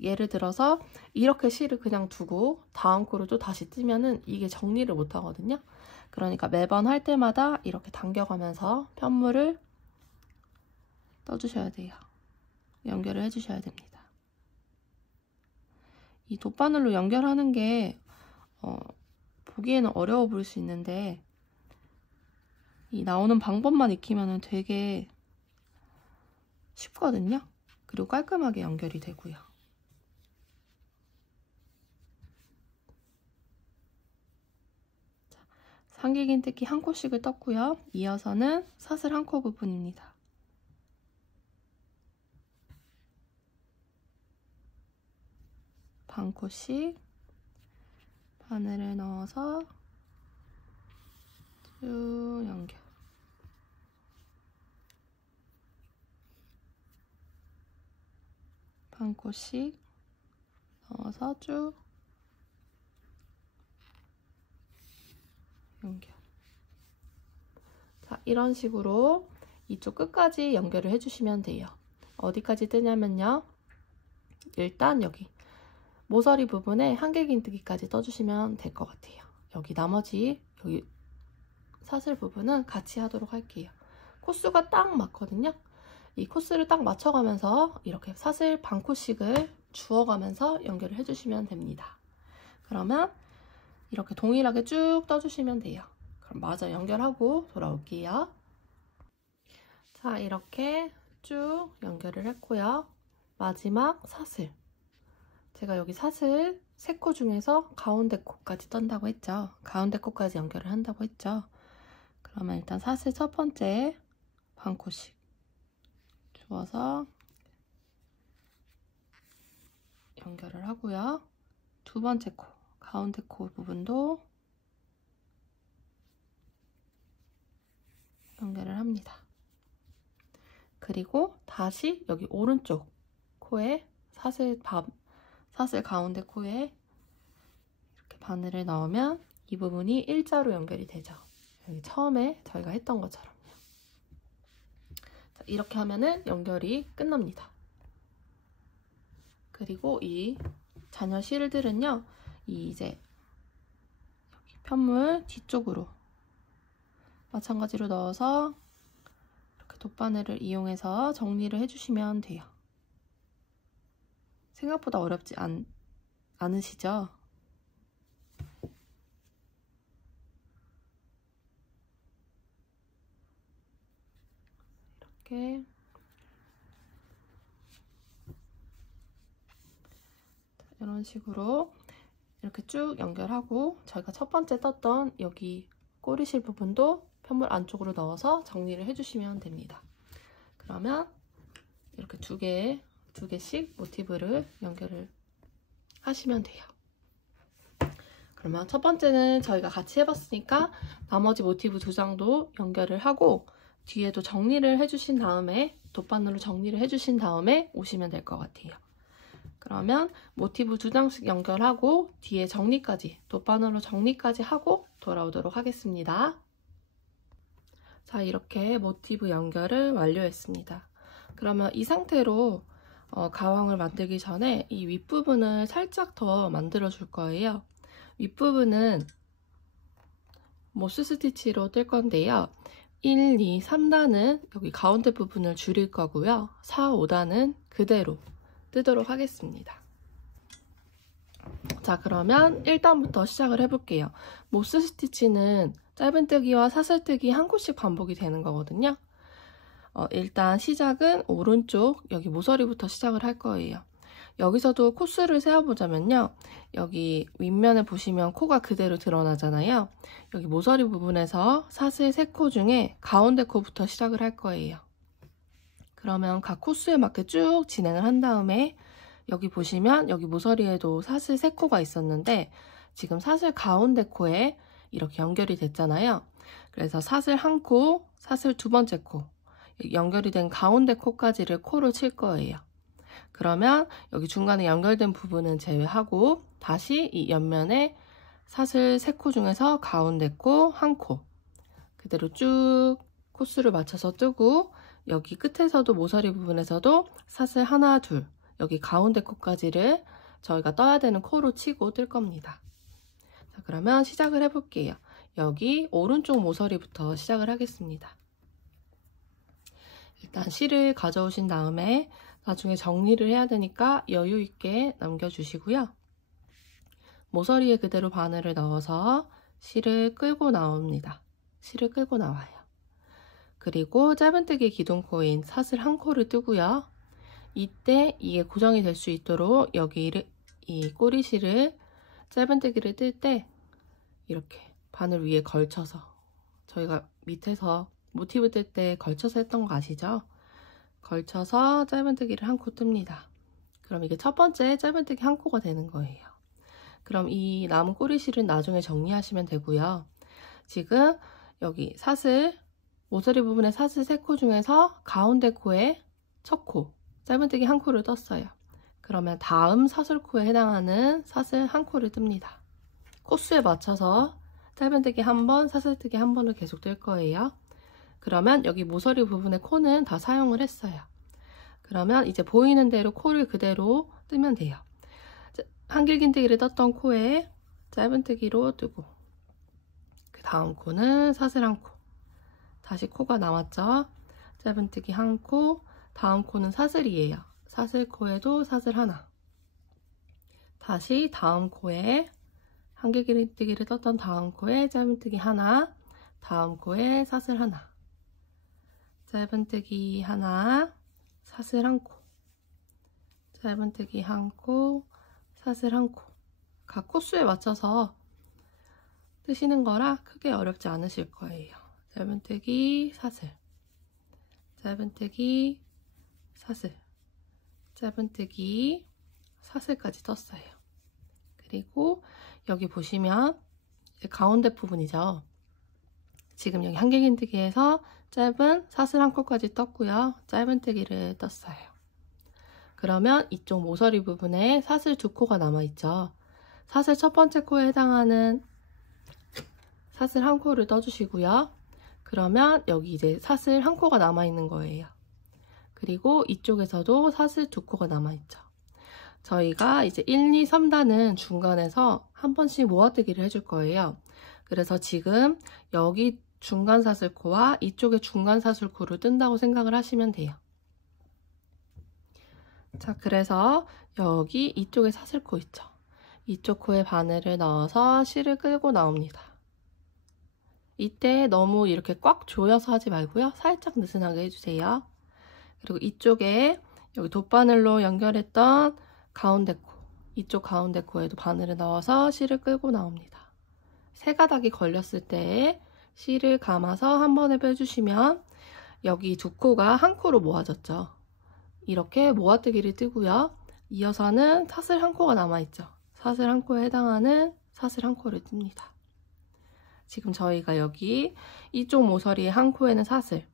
예를 들어서 이렇게 실을 그냥 두고 다음 코를 또 다시 뜨면은 이게 정리를 못 하거든요. 그러니까 매번 할 때마다 이렇게 당겨가면서 편물을 떠주셔야 돼요. 연결을 해주셔야 됩니다. 이 돗바늘로 연결하는 게 보기에는 어려워 보일 수 있는데 이 나오는 방법만 익히면 되게 쉽거든요. 그리고 깔끔하게 연결이 되고요. 한길긴뜨기 한 코씩을 떴고요. 이어서는 사슬 한 코 부분입니다. 반 코씩 바늘을 넣어서 쭉 연결. 반 코씩 넣어서 쭉 연결. 자, 이런 식으로 이쪽 끝까지 연결을 해주시면 돼요. 어디까지 뜨냐면요. 일단 여기 모서리 부분에 한길긴뜨기까지 떠주시면 될 것 같아요. 여기 나머지 여기 사슬 부분은 같이 하도록 할게요. 코수가 딱 맞거든요. 이 코스를 딱 맞춰가면서 이렇게 사슬 반 코씩을 주워가면서 연결을 해주시면 됩니다. 그러면 이렇게 동일하게 쭉 떠주시면 돼요. 그럼 마저 연결하고 돌아올게요. 자, 이렇게 쭉 연결을 했고요. 마지막 사슬. 제가 여기 사슬 3코 중에서 가운데 코까지 떤다고 했죠. 가운데 코까지 연결을 한다고 했죠. 그러면 일단 사슬 첫 번째 반 코씩 주워서 연결을 하고요. 두 번째 코, 가운데 코 부분도 연결을 합니다. 그리고 다시 여기 오른쪽 코에 사슬 가운데 코에 이렇게 바늘을 넣으면 이 부분이 일자로 연결이 되죠. 여기 처음에 저희가 했던 것처럼요. 자, 이렇게 하면은 연결이 끝납니다. 그리고 이 잔여 실들은요, 이제 여기 편물 뒤쪽으로 마찬가지로 넣어서 이렇게 돗바늘을 이용해서 정리를 해주시면 돼요. 생각보다 어렵지 않으시죠? 이렇게 이런 식으로 이렇게 쭉 연결하고 저희가 첫 번째 떴던 여기 꼬리실 부분도 편물 안쪽으로 넣어서 정리를 해주시면 됩니다. 그러면 이렇게 두 개씩 모티브를 연결을 하시면 돼요. 그러면 첫 번째는 저희가 같이 해봤으니까 나머지 모티브 2장도 연결을 하고 뒤에도 정리를 해주신 다음에 돗바늘로 정리를 해주신 다음에 오시면 될 것 같아요. 그러면 모티브 2장씩 연결하고 뒤에 정리까지 돗바늘로 정리까지 하고 돌아오도록 하겠습니다. 자, 이렇게 모티브 연결을 완료했습니다. 그러면 이 상태로 가왕을 만들기 전에 이 윗부분을 살짝 더 만들어 줄 거예요. 윗부분은 모스 스티치로 뜰 건데요. 1, 2, 3단은 여기 가운데 부분을 줄일 거고요. 4, 5단은 그대로 뜨도록 하겠습니다. 자, 그러면 1단부터 시작을 해볼게요. 모스 스티치는 짧은뜨기와 사슬뜨기 한 코씩 반복이 되는 거거든요. 일단 시작은 오른쪽 여기 모서리부터 시작을 할 거예요. 여기서도 코스를 세어보자면요. 여기 윗면을 보시면 코가 그대로 드러나잖아요. 여기 모서리 부분에서 사슬 3코 중에 가운데 코부터 시작을 할 거예요. 그러면 각 코스에 맞게 쭉 진행을 한 다음에 여기 보시면 여기 모서리에도 사슬 3코가 있었는데 지금 사슬 가운데 코에 이렇게 연결이 됐잖아요. 그래서 사슬 1코, 사슬 2번째 코, 연결이 된 가운데 코까지를 코를 칠 거예요. 그러면 여기 중간에 연결된 부분은 제외하고 다시 이 옆면에 사슬 3코 중에서 가운데 코 1코 그대로 쭉 코스를 맞춰서 뜨고 여기 끝에서도 모서리 부분에서도 사슬 하나, 둘 여기 가운데 코까지를 저희가 떠야 되는 코로 치고 뜰 겁니다. 자, 그러면 시작을 해볼게요. 여기 오른쪽 모서리부터 시작을 하겠습니다. 일단 실을 가져오신 다음에 나중에 정리를 해야 되니까 여유 있게 남겨주시고요. 모서리에 그대로 바늘을 넣어서 실을 끌고 나옵니다. 실을 끌고 나와요. 그리고 짧은뜨기 기둥코인 사슬 1코를 뜨고요. 이때 이게 고정이 될 수 있도록 여기 이 꼬리실을 짧은뜨기를 뜰 때 이렇게 바늘 위에 걸쳐서 저희가 밑에서 모티브 뜰 때 걸쳐서 했던 거 아시죠? 걸쳐서 짧은뜨기를 1코 뜹니다. 그럼 이게 첫 번째 짧은뜨기 1코가 되는 거예요. 그럼 이 남은 꼬리실은 나중에 정리하시면 되고요. 지금 여기 사슬 모서리 부분의 사슬 3코 중에서 가운데 코에 첫 코 짧은뜨기 1코를 떴어요. 그러면 다음 사슬코에 해당하는 사슬 1코를 뜹니다. 코수에 맞춰서 짧은뜨기 1번, 사슬뜨기 1번을 계속 뜰 거예요. 그러면 여기 모서리 부분의 코는 다 사용을 했어요. 그러면 이제 보이는 대로 코를 그대로 뜨면 돼요. 한길긴뜨기를 떴던 코에 짧은뜨기로 뜨고 그 다음 코는 사슬 1코 다시 코가 남았죠. 짧은뜨기 1코 다음 코는 사슬이에요. 사슬 코에도 사슬 하나 다시 다음 코에 한길긴뜨기를 떴던 다음 코에 짧은뜨기 하나 다음 코에 사슬 하나 짧은뜨기 하나 사슬 1코 짧은뜨기 1코 사슬 1코 각 코수에 맞춰서 뜨시는 거라 크게 어렵지 않으실 거예요. 짧은뜨기 사슬 짧은뜨기 사슬 짧은뜨기 사슬까지 떴어요. 그리고 여기 보시면 가운데 부분이죠. 지금 여기 한길긴뜨기에서 짧은 사슬 1코까지 떴고요. 짧은뜨기를 떴어요. 그러면 이쪽 모서리 부분에 사슬 2코가 남아있죠. 사슬 첫 번째 코에 해당하는 사슬 한 코를 떠주시고요. 그러면 여기 이제 사슬 한 코가 남아있는 거예요. 그리고 이쪽에서도 사슬 두 코가 남아있죠. 저희가 이제 1, 2, 3단은 중간에서 한 번씩 모아뜨기를 해줄 거예요. 그래서 지금 여기 중간 사슬코와 이쪽에 중간 사슬코를 뜬다고 생각을 하시면 돼요. 자, 그래서 여기 이쪽에 사슬코 있죠. 이쪽 코에 바늘을 넣어서 실을 끌고 나옵니다. 이때 너무 이렇게 꽉 조여서 하지 말고요. 살짝 느슨하게 해주세요. 그리고 이쪽에 여기 돗바늘로 연결했던 가운데 코, 이쪽 가운데 코에도 바늘을 넣어서 실을 끌고 나옵니다. 세 가닥이 걸렸을 때 실을 감아서 한 번에 빼주시면 여기 두 코가 한 코로 모아졌죠. 이렇게 모아뜨기를 뜨고요. 이어서는 사슬 한 코가 남아있죠. 사슬 한 코에 해당하는 사슬 한 코를 뜹니다. 지금 저희가 여기 이쪽 모서리의 한 코에는 사슬,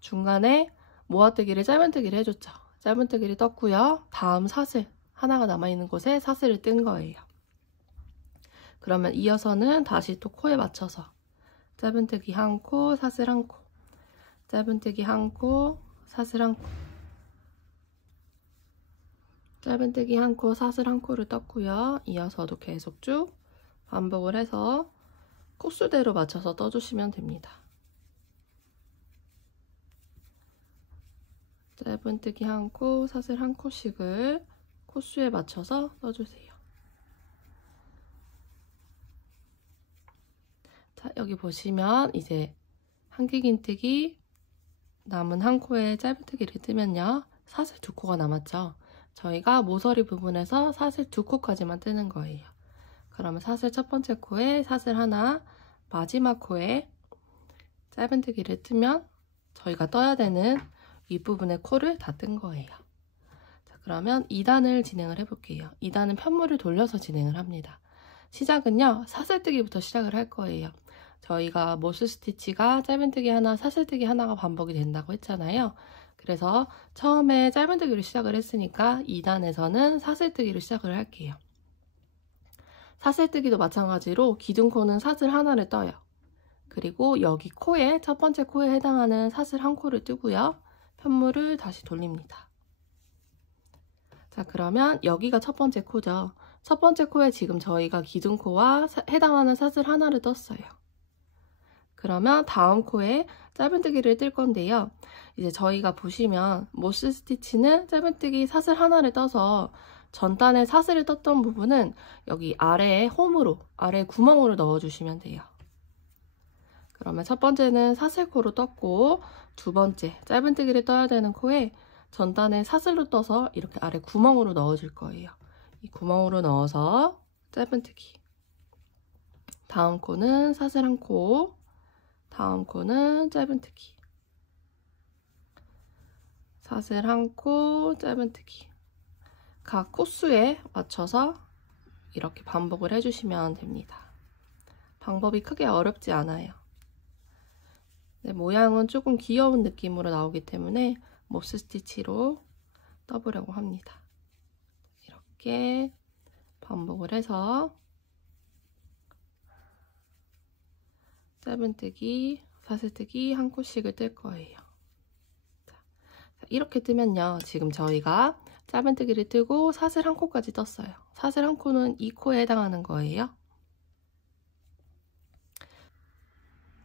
중간에 모아뜨기를 짧은뜨기를 해줬죠. 짧은뜨기를 떴고요. 다음 사슬, 하나가 남아있는 곳에 사슬을 뜬 거예요. 그러면 이어서는 다시 또 코에 맞춰서 짧은뜨기 한 코, 사슬 한 코, 짧은뜨기 한 코, 사슬 한 코, 짧은뜨기 한 코, 사슬 한 코를 떴고요. 이어서도 계속 쭉 반복을 해서 코수대로 맞춰서 떠주시면 됩니다. 짧은뜨기 한 코, 사슬 한 코씩을 코수에 맞춰서 떠주세요. 자, 여기 보시면 이제 한길긴뜨기 남은 한 코에 짧은뜨기를 뜨면요. 사슬 두 코가 남았죠. 저희가 모서리 부분에서 사슬 두 코까지만 뜨는 거예요. 그러면 사슬 첫 번째 코에 사슬 하나, 마지막 코에 짧은뜨기를 뜨면 저희가 떠야 되는 윗부분의 코를 다 뜬 거예요. 자, 그러면 2단을 진행을 해볼게요. 2단은 편물을 돌려서 진행을 합니다. 시작은요, 사슬뜨기부터 시작을 할 거예요. 저희가 모스 스티치가 짧은뜨기 하나, 사슬뜨기 하나가 반복이 된다고 했잖아요. 그래서 처음에 짧은뜨기로 시작을 했으니까 2단에서는 사슬뜨기로 시작을 할게요. 사슬뜨기도 마찬가지로 기둥코는 사슬 하나를 떠요. 그리고 여기 코에, 첫 번째 코에 해당하는 사슬 한 코를 뜨고요. 편물을 다시 돌립니다. 자, 그러면 여기가 첫 번째 코죠. 첫 번째 코에 지금 저희가 기둥코와 해당하는 사슬 하나를 떴어요. 그러면 다음 코에 짧은뜨기를 뜰 건데요. 이제 저희가 보시면 모스 스티치는 짧은뜨기 사슬 하나를 떠서 전단에 사슬을 떴던 부분은 여기 아래에 홈으로, 아래 구멍으로 넣어주시면 돼요. 그러면 첫 번째는 사슬코로 떴고, 두 번째 짧은뜨기를 떠야 되는 코에 전단에 사슬로 떠서 이렇게 아래 구멍으로 넣어줄 거예요. 이 구멍으로 넣어서 짧은뜨기. 다음 코는 사슬 한 코, 다음 코는 짧은뜨기. 사슬 한 코, 짧은뜨기. 각 코수에 맞춰서 이렇게 반복을 해주시면 됩니다. 방법이 크게 어렵지 않아요. 네, 모양은 조금 귀여운 느낌으로 나오기 때문에 모스 스티치로 떠보려고 합니다. 이렇게 반복을 해서 짧은뜨기, 사슬뜨기 한 코씩을 뜰 거예요. 자, 이렇게 뜨면요. 지금 저희가 짧은뜨기를 뜨고 사슬 한 코까지 떴어요. 사슬 한 코는 이 코에 해당하는 거예요.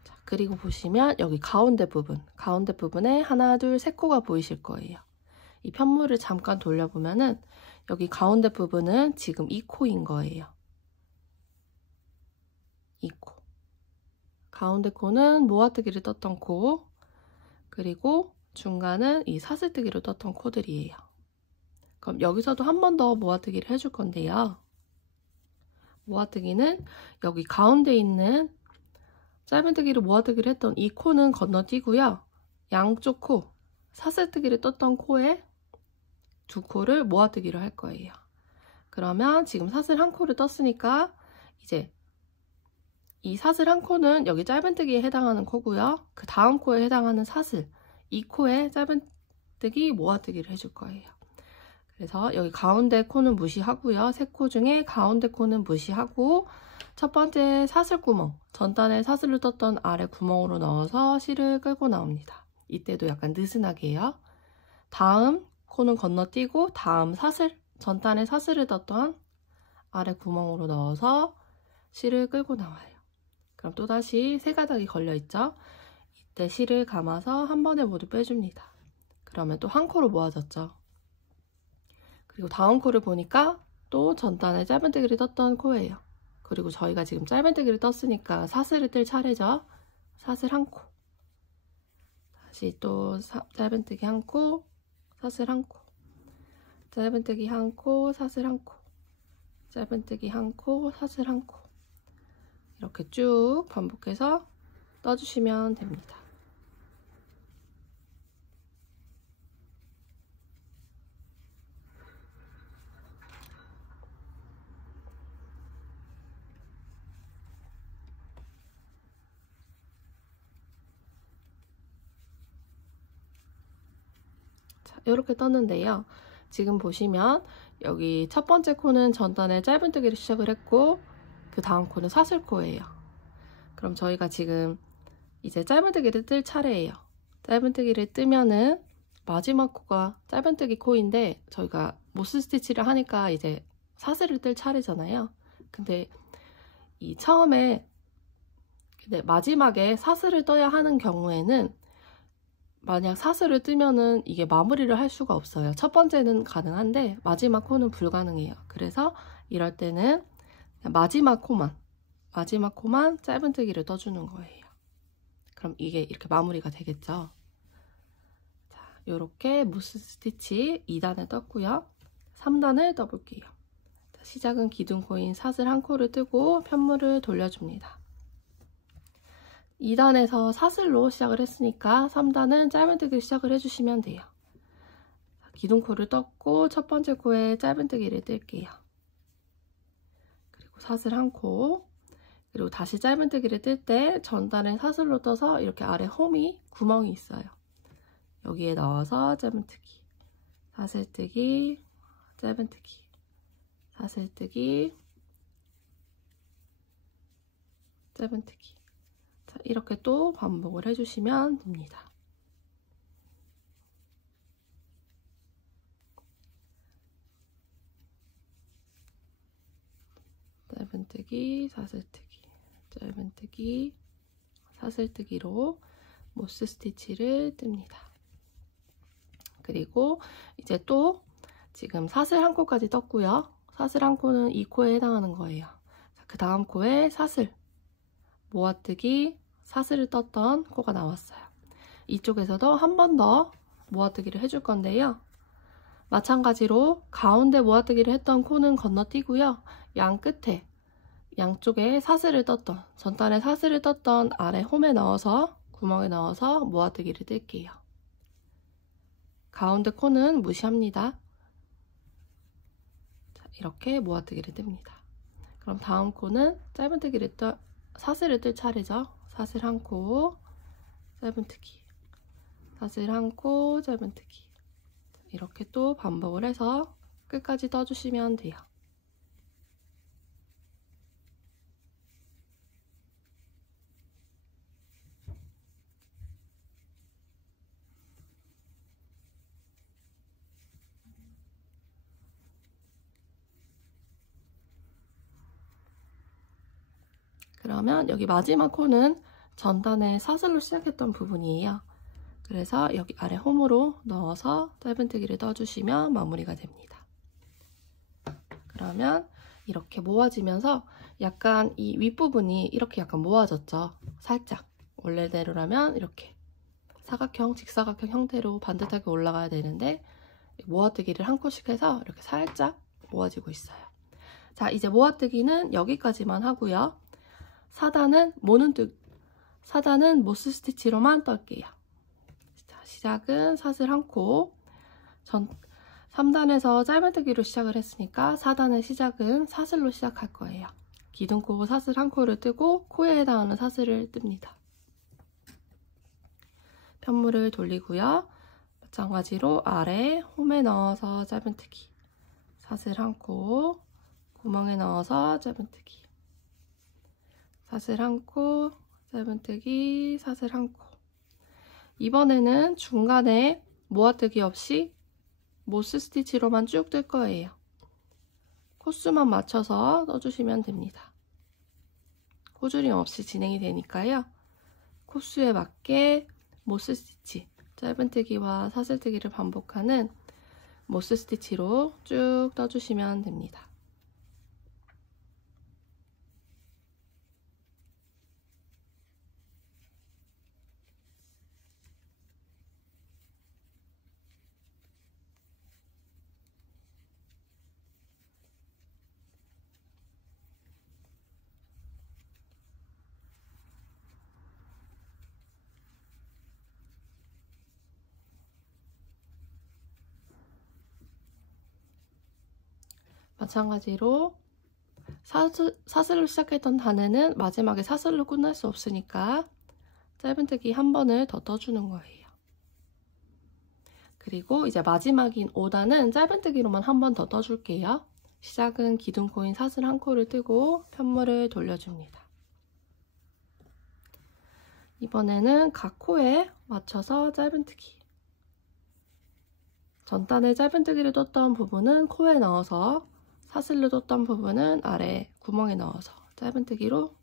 자, 그리고 보시면 여기 가운데 부분에 하나, 둘, 세 코가 보이실 거예요. 이 편물을 잠깐 돌려보면은 여기 가운데 부분은 지금 이 코인 거예요. 이 코. 가운데 코는 모아뜨기를 떴던 코, 그리고 중간은 이 사슬뜨기로 떴던 코들이에요. 그럼 여기서도 한 번 더 모아뜨기를 해줄 건데요. 모아뜨기는 여기 가운데 있는 짧은뜨기로 모아뜨기를 했던 이 코는 건너뛰고요. 양쪽 코, 사슬뜨기를 떴던 코에 두 코를 모아뜨기로 할 거예요. 그러면 지금 사슬 한 코를 떴으니까 이제 이 사슬 한 코는 여기 짧은뜨기에 해당하는 코고요. 그 다음 코에 해당하는 사슬, 이 코에 짧은뜨기 모아뜨기를 해줄 거예요. 그래서 여기 가운데 코는 무시하고요. 세 코 중에 가운데 코는 무시하고 첫 번째 사슬구멍, 전단에 사슬을 떴던 아래 구멍으로 넣어서 실을 끌고 나옵니다. 이때도 약간 느슨하게 해요. 다음 코는 건너뛰고 다음 사슬, 전단에 사슬을 떴던 아래 구멍으로 넣어서 실을 끌고 나와요. 그럼 또다시 세 가닥이 걸려있죠? 이때 실을 감아서 한 번에 모두 빼줍니다. 그러면 또 한 코로 모아졌죠. 그리고 다음 코를 보니까 또 전단에 짧은뜨기를 떴던 코예요. 그리고 저희가 지금 짧은뜨기를 떴으니까 사슬을 뜰 차례죠. 사슬 한 코. 다시 또 짧은뜨기 한 코, 사슬 한 코. 짧은뜨기 한 코, 사슬 한 코. 짧은뜨기 한 코, 사슬 한 코. 이렇게 쭉 반복해서 떠주시면 됩니다. 이렇게 떴는데요. 지금 보시면 여기 첫 번째 코는 전단에 짧은뜨기를 시작을 했고 그 다음 코는 사슬코예요. 그럼 저희가 지금 이제 짧은뜨기를 뜰 차례예요. 짧은뜨기를 뜨면은 마지막 코가 짧은뜨기 코인데 저희가 모스 스티치를 하니까 이제 사슬을 뜰 차례잖아요. 근데 이 처음에 마지막에 사슬을 떠야 하는 경우에는 만약 사슬을 뜨면은 이게 마무리를 할 수가 없어요. 첫 번째는 가능한데 마지막 코는 불가능해요. 그래서 이럴 때는 마지막 코만 짧은뜨기를 떠주는 거예요. 그럼 이게 이렇게 마무리가 되겠죠. 자, 요렇게 무스 스티치 2단을 떴고요. 3단을 떠볼게요. 자, 시작은 기둥코인 사슬 한 코를 뜨고 편물을 돌려줍니다. 2단에서 사슬로 시작을 했으니까 3단은 짧은뜨기를 시작을 해주시면 돼요. 기둥코를 떴고 첫 번째 코에 짧은뜨기를 뜰게요. 그리고 사슬 한 코, 그리고 다시 짧은뜨기를 뜰 때 전단에 사슬로 떠서 이렇게 아래 홈이 구멍이 있어요. 여기에 넣어서 짧은뜨기, 사슬뜨기, 짧은뜨기, 사슬뜨기, 짧은뜨기. 자, 이렇게 또 반복을 해주시면 됩니다. 짧은뜨기, 사슬뜨기, 짧은뜨기, 사슬뜨기로 모스 스티치를 뜹니다. 그리고 이제 또 지금 사슬 한 코까지 떴고요. 사슬 한 코는 이 코에 해당하는 거예요. 그 다음 코에 사슬, 모아뜨기, 사슬을 떴던 코가 나왔어요. 이쪽에서도 한 번 더 모아뜨기를 해줄 건데요. 마찬가지로 가운데 모아뜨기를 했던 코는 건너뛰고요. 양 끝에, 양쪽에 사슬을 떴던, 전단에 사슬을 떴던 아래 홈에 넣어서, 구멍에 넣어서 모아뜨기를 뜰게요. 가운데 코는 무시합니다. 자, 이렇게 모아뜨기를 뜹니다. 그럼 다음 코는 짧은뜨기를 사슬을 뜰 차례죠. 사슬 한 코, 짧은뜨기, 사슬 한 코, 짧은뜨기. 이렇게 또 반복을 해서 끝까지 떠주시면 돼요. 그러면 여기 마지막 코는 전단에 사슬로 시작했던 부분이에요. 그래서 여기 아래 홈으로 넣어서 짧은뜨기를 떠주시면 마무리가 됩니다. 그러면 이렇게 모아지면서 약간 이 윗부분이 이렇게 약간 모아졌죠. 살짝. 원래대로라면 이렇게 사각형, 직사각형 형태로 반듯하게 올라가야 되는데 모아뜨기를 한 코씩 해서 이렇게 살짝 모아지고 있어요. 자, 이제 모아뜨기는 여기까지만 하고요. 4단은 모스 스티치로만 떨게요. 자, 시작은 사슬 한 코, 3단에서 짧은뜨기로 시작을 했으니까 4단의 시작은 사슬로 시작할 거예요. 기둥코 사슬 한 코를 뜨고 코에 해당하는 사슬을 뜹니다. 편물을 돌리고요. 마찬가지로 아래 홈에 넣어서 짧은뜨기, 사슬 한 코, 구멍에 넣어서 짧은뜨기, 사슬 한 코, 짧은뜨기, 사슬 한 코. 이번에는 중간에 모아뜨기 없이 모스 스티치로만 쭉 뜰 거예요. 코수만 맞춰서 떠주시면 됩니다. 코줄임 없이 진행이 되니까요. 코수에 맞게 모스 스티치, 짧은뜨기와 사슬뜨기를 반복하는 모스 스티치로 쭉 떠주시면 됩니다. 마찬가지로 사슬로 시작했던 단에는 마지막에 사슬로 끝날 수 없으니까 짧은뜨기 한 번을 더 떠주는 거예요. 그리고 이제 마지막인 5단은 짧은뜨기로만 한 번 더 떠줄게요. 시작은 기둥코인 사슬 한 코를 뜨고 편물을 돌려줍니다. 이번에는 각 코에 맞춰서 짧은뜨기. 전단에 짧은뜨기를 떴던 부분은 코에 넣어서, 사슬로 떴던 부분은 아래 구멍에 넣어서 짧은뜨기로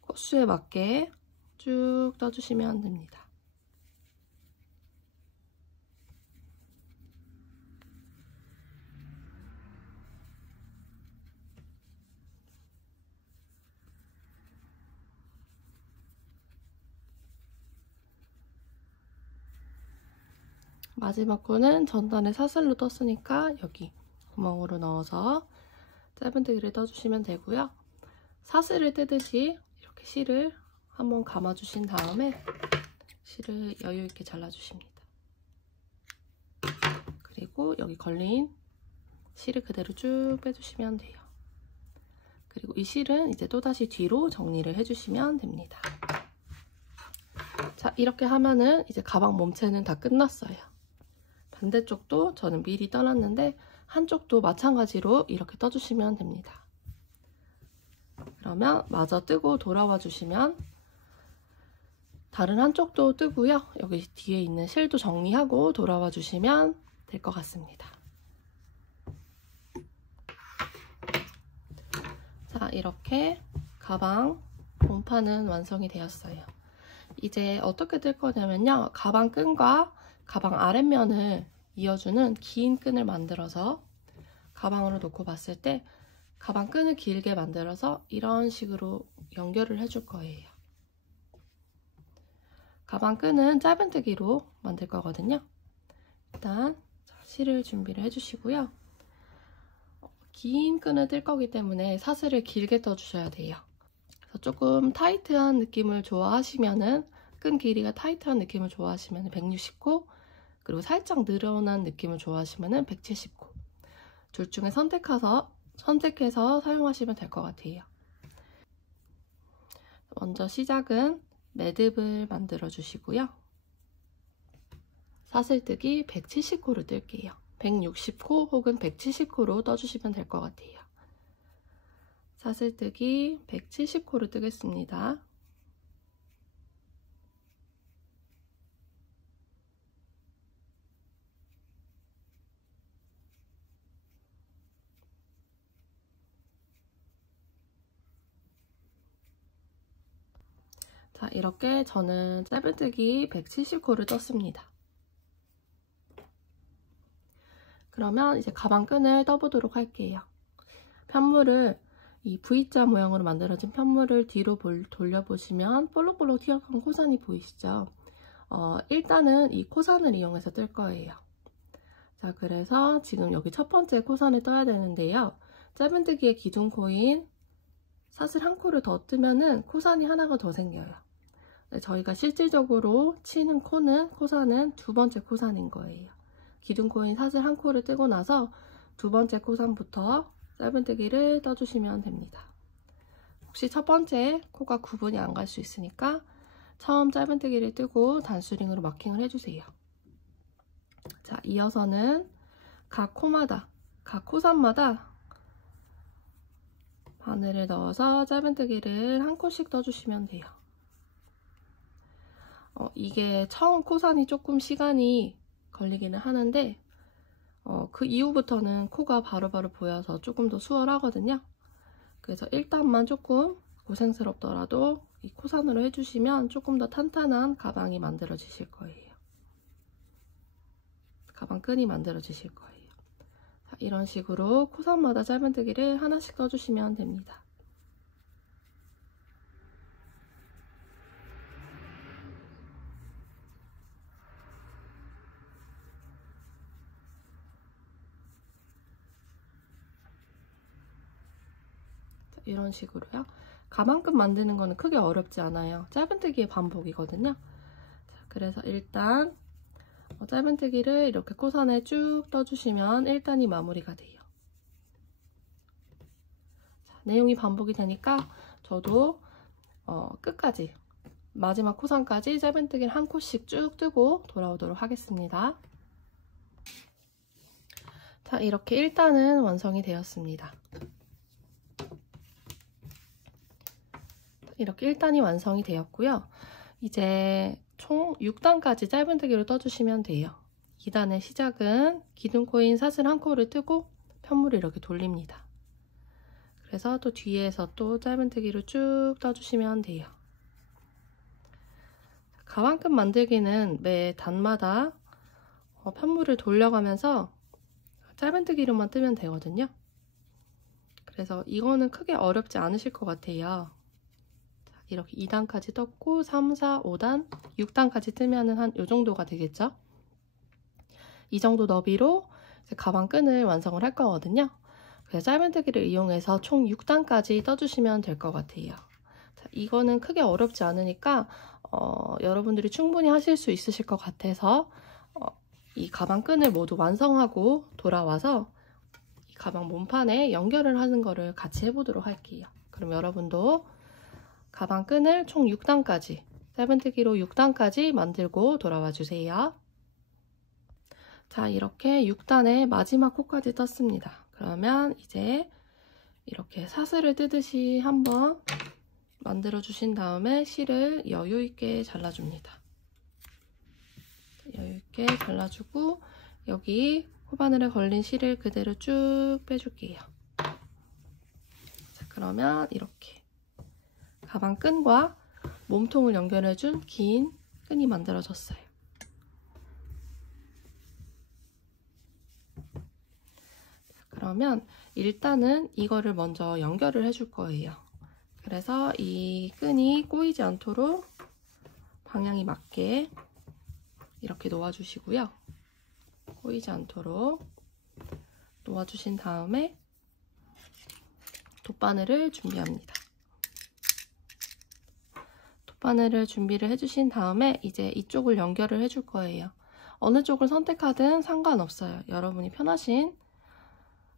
코수에 맞게 쭉 떠주시면 됩니다. 마지막 코는 전단에 사슬로 떴으니까 여기 구멍으로 넣어서 짧은뜨기를 떠주시면 되고요. 사슬을 떼듯이 이렇게 실을 한번 감아주신 다음에 실을 여유있게 잘라주십니다. 그리고 여기 걸린 실을 그대로 쭉 빼주시면 돼요. 그리고 이 실은 이제 또다시 뒤로 정리를 해주시면 됩니다. 자, 이렇게 하면은 이제 가방 몸체는 다 끝났어요. 반대쪽도 저는 미리 떠놨는데 한쪽도 마찬가지로 이렇게 떠주시면 됩니다. 그러면 마저 뜨고 돌아와 주시면 다른 한쪽도 뜨고요. 여기 뒤에 있는 실도 정리하고 돌아와 주시면 될 것 같습니다. 자, 이렇게 가방 몸판은 완성이 되었어요. 이제 어떻게 뜰 거냐면요. 가방 끈과 가방 아랫면을 이어주는 긴 끈을 만들어서 가방으로 놓고 봤을 때 가방 끈을 길게 만들어서 이런 식으로 연결을 해줄 거예요. 가방 끈은 짧은뜨기로 만들 거거든요. 일단 실을 준비를 해주시고요. 긴 끈을 뜰 거기 때문에 사슬을 길게 떠주셔야 돼요. 그래서 조금 타이트한 느낌을 좋아하시면은, 끈 길이가 타이트한 느낌을 좋아하시면 160코, 그리고 살짝 늘어난 느낌을 좋아하시면 170코. 둘 중에 선택해서 사용하시면 될 것 같아요. 먼저 시작은 매듭을 만들어 주시고요. 사슬뜨기 170코를 뜰게요. 160코 혹은 170코로 떠주시면 될 것 같아요. 사슬뜨기 170코를 뜨겠습니다. 자, 이렇게 저는 짧은뜨기 170코를 떴습니다. 그러면 이제 가방 끈을 떠보도록 할게요. 편물을, 이 V자 모양으로 만들어진 편물을 뒤로 돌려보시면 볼록볼록 튀어나온 코산이 보이시죠? 일단은 이 코산을 이용해서 뜰 거예요. 자, 그래서 지금 여기 첫 번째 코산을 떠야 되는데요. 짧은뜨기의 기둥코인 사슬 한 코를 더 뜨면은 코산이 하나가 더 생겨요. 저희가 실질적으로 치는 코산은 두 번째 코산인 거예요. 기둥코인 사슬 한 코를 뜨고 나서 두 번째 코산부터 짧은뜨기를 떠주시면 됩니다. 혹시 첫 번째 코가 구분이 안 갈 수 있으니까 처음 짧은뜨기를 뜨고 단수링으로 마킹을 해주세요. 자, 이어서는 각 코마다 각 코선마다 바늘을 넣어서 짧은뜨기를 한 콜씩 떠주시면 돼요. 이게 처음 코선이 조금 시간이 걸리기는 하는데 그 이후부터는 코가 바로바로 보여서 조금 더 수월하거든요. 그래서 1단만 조금 고생스럽더라도 이 코선으로 해주시면 조금 더 탄탄한 가방이 만들어지실 거예요. 가방 끈이 만들어지실 거예요. 자, 이런 식으로 코선마다 짧은뜨기를 하나씩 떠주시면 됩니다. 자, 이런 식으로요. 가방끈 만드는 거는 크게 어렵지 않아요. 짧은뜨기의 반복이거든요. 자, 그래서 일단 짧은뜨기를 이렇게 코선에 쭉 떠주시면 1단이 마무리가 돼요. 자, 내용이 반복이 되니까 저도 끝까지 마지막 코선까지 짧은뜨기를 한 콧씩 쭉 뜨고 돌아오도록 하겠습니다. 자, 이렇게 1단은 완성이 되었습니다. 이렇게 1단이 완성이 되었고요. 이제 총 6단까지 짧은뜨기로 떠주시면 돼요. 2단의 시작은 기둥코인 사슬 한 코를 뜨고 편물을 이렇게 돌립니다. 그래서 또 뒤에서 또 짧은뜨기로 쭉 떠주시면 돼요. 가방끈 만들기는 매 단마다 편물을 돌려가면서 짧은뜨기로만 뜨면 되거든요. 그래서 이거는 크게 어렵지 않으실 것 같아요. 이렇게 2단까지 떴고 3, 4, 5단, 6단까지 뜨면은 한 요 정도가 되겠죠? 이 정도 너비로 이제 가방끈을 완성을 할 거거든요. 그래서 짧은뜨기를 이용해서 총 6단까지 떠주시면 될 것 같아요. 자, 이거는 크게 어렵지 않으니까 여러분들이 충분히 하실 수 있으실 것 같아서 이 가방끈을 모두 완성하고 돌아와서 이 가방 몸판에 연결을 하는 거를 같이 해보도록 할게요. 그럼 여러분도 가방끈을 총 6단까지 짧은뜨기로 6단까지 만들고 돌아와 주세요. 자, 이렇게 6단의 마지막 코까지 떴습니다. 그러면 이제 이렇게 사슬을 뜨듯이 한번 만들어 주신 다음에 실을 여유 있게 잘라줍니다. 여유 있게 잘라주고 여기 코바늘에 걸린 실을 그대로 쭉 빼줄게요. 자, 그러면 이렇게 가방끈과 몸통을 연결해준 긴 끈이 만들어졌어요. 그러면 일단은 이거를 먼저 연결을 해줄 거예요. 그래서 이 끈이 꼬이지 않도록 방향이 맞게 이렇게 놓아주시고요. 꼬이지 않도록 놓아주신 다음에 돗바늘을 준비합니다. 돗바늘을 준비를 해주신 다음에 이제 이쪽을 연결을 해줄 거예요. 어느 쪽을 선택하든 상관없어요. 여러분이 편하신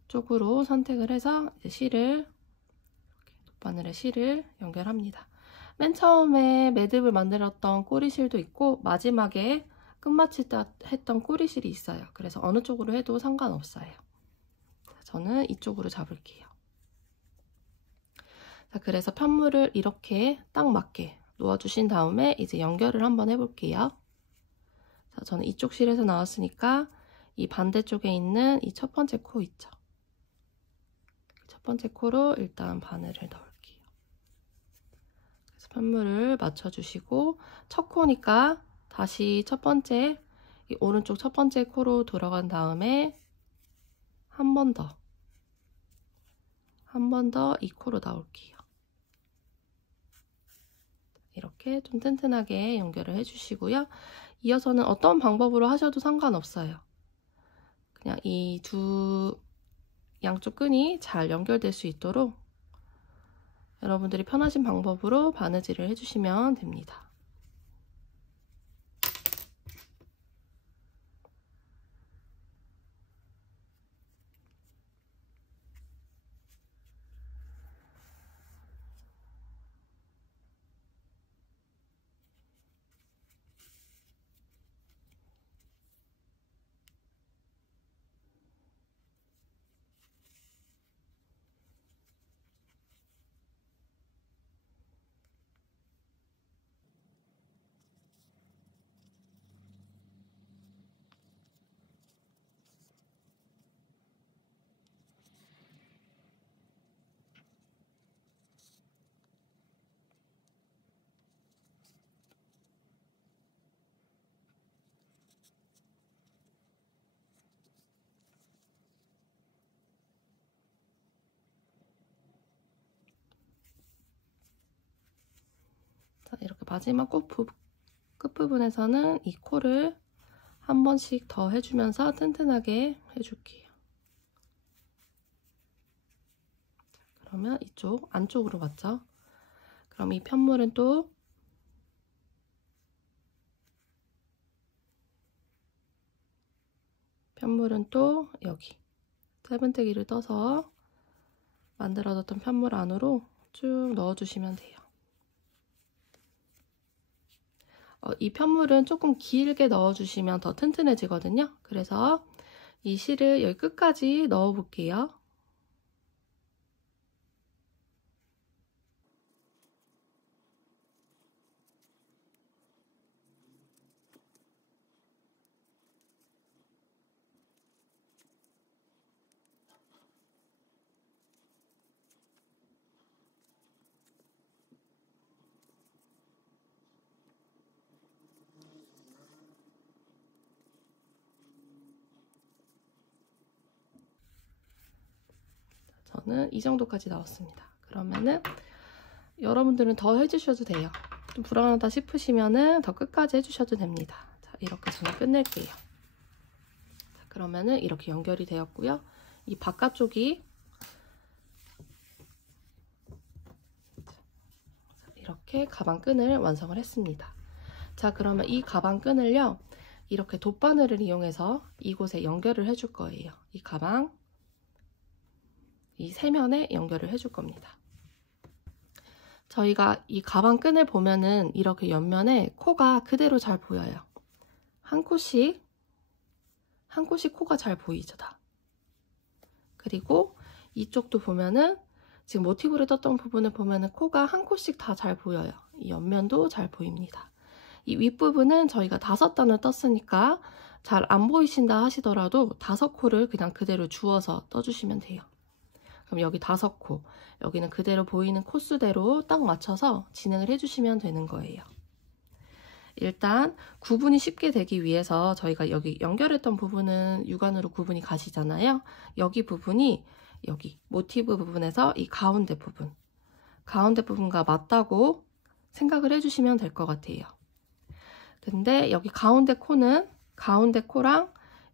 쪽으로 선택을 해서 이제 실을 돗바늘에 실을 연결합니다. 맨 처음에 매듭을 만들었던 꼬리실도 있고 마지막에 끝마칠 때 했던 꼬리실이 있어요. 그래서 어느 쪽으로 해도 상관없어요. 저는 이쪽으로 잡을게요. 자, 그래서 편물을 이렇게 딱 맞게 놓아주신 다음에 이제 연결을 한번 해볼게요. 자, 저는 이쪽 실에서 나왔으니까 이 반대쪽에 있는 이 첫 번째 코 있죠. 첫 번째 코로 일단 바늘을 넣을게요. 그래서 편물을 맞춰주시고 첫 코니까 다시 첫 번째 이 오른쪽 첫 번째 코로 들어간 다음에 한 번 더 이 코로 나올게요. 이렇게 좀 튼튼하게 연결을 해주시고요. 이어서는 어떤 방법으로 하셔도 상관없어요. 그냥 이 두 양쪽 끈이 잘 연결될 수 있도록 여러분들이 편하신 방법으로 바느질을 해주시면 됩니다. 마지막 끝부분에서는 이 코를 한 번씩 더 해주면서 튼튼하게 해줄게요. 그러면 이쪽 안쪽으로 맞죠? 그럼 이 편물은 또 여기 짧은뜨기를 떠서 만들어뒀던 편물 안으로 쭉 넣어주시면 돼요. 이 편물은 조금 길게 넣어주시면 더 튼튼해지거든요. 그래서 이 실을 여기 끝까지 넣어볼게요. 저는 이 정도까지 나왔습니다. 그러면은 여러분들은 더 해주셔도 돼요. 좀 불안하다 싶으시면은 더 끝까지 해주셔도 됩니다. 자, 이렇게 저는 끝낼게요. 자, 그러면은 이렇게 연결이 되었고요. 이 바깥쪽이 이렇게 가방끈을 완성을 했습니다. 자, 그러면 이 가방끈을요, 이렇게 돗바늘을 이용해서 이곳에 연결을 해줄 거예요. 이 가방, 이 세면에 연결을 해줄 겁니다. 저희가 이 가방끈을 보면은 이렇게 옆면에 코가 그대로 잘 보여요. 한 코씩 코가 잘 보이죠, 다. 그리고 이쪽도 보면은 지금 모티브를 떴던 부분을 보면은 코가 한 코씩 다 잘 보여요. 이 옆면도 잘 보입니다. 이 윗부분은 저희가 5단을 떴으니까 잘 안 보이신다 하시더라도 5코를 그냥 그대로 주워서 떠주시면 돼요. 그럼 여기 5코, 여기는 그대로 보이는 코수대로 딱 맞춰서 진행을 해주시면 되는 거예요. 일단 구분이 쉽게 되기 위해서 저희가 여기 연결했던 부분은 육안으로 구분이 가시잖아요. 여기 부분이 여기 모티브 부분에서 이 가운데 부분과 맞다고 생각을 해주시면 될 것 같아요. 근데 여기 가운데 코랑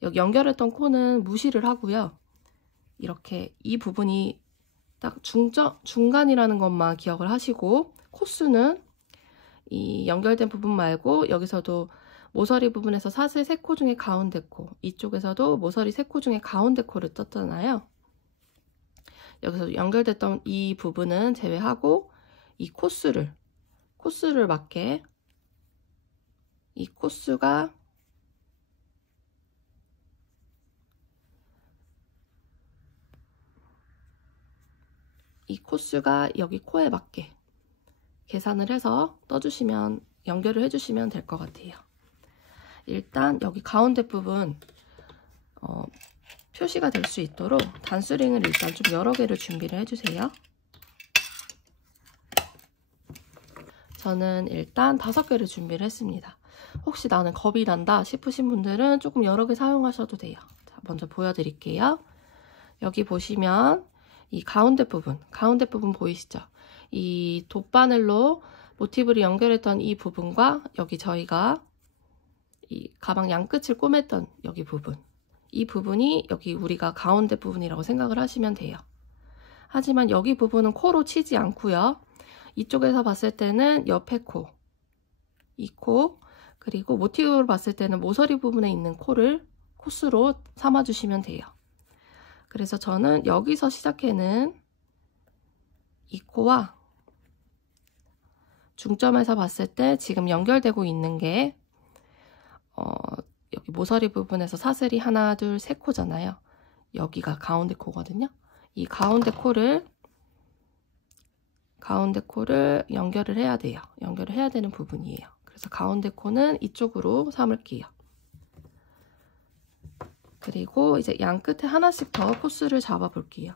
여기 연결했던 코는 무시를 하고요. 이렇게 이 부분이 딱 중간이라는 것만 기억을 하시고, 코수는 이 연결된 부분 말고 여기서도 모서리 부분에서 사슬 3코 중에 가운데 코, 이쪽에서도 모서리 3코 중에 가운데 코를 떴잖아요. 여기서 연결됐던 이 부분은 제외하고 이 코수를 맞게 이 코수가 여기 코에 맞게 계산을 해서 떠주시면, 연결을 해주시면 될 것 같아요. 일단 여기 가운데 부분 표시가 될 수 있도록 단수링을 일단 좀 여러 개를 준비를 해주세요. 저는 일단 5개를 준비를 했습니다. 혹시 나는 겁이 난다 싶으신 분들은 조금 여러 개 사용하셔도 돼요. 자, 먼저 보여드릴게요. 여기 보시면 이 가운데 부분 보이시죠? 이 돗바늘로 모티브를 연결했던 이 부분과 여기 저희가 이 가방 양끝을 꼬맸던 여기 부분, 이 부분이 여기 우리가 가운데 부분이라고 생각을 하시면 돼요. 하지만 여기 부분은 코로 치지 않고요. 이쪽에서 봤을 때는 옆에 코, 이 코, 그리고 모티브로 봤을 때는 모서리 부분에 있는 코를 코수로 삼아주시면 돼요. 그래서 저는 여기서 시작해는 이 코와 중점에서 봤을 때 지금 연결되고 있는 게 여기 모서리 부분에서 사슬이 하나, 둘, 3코잖아요. 여기가 가운데 코거든요. 이 가운데 코를 연결을 해야 돼요. 연결을 해야 되는 부분이에요. 그래서 가운데 코는 이쪽으로 삼을게요. 그리고 이제 양 끝에 하나씩 더 코수를 잡아 볼게요.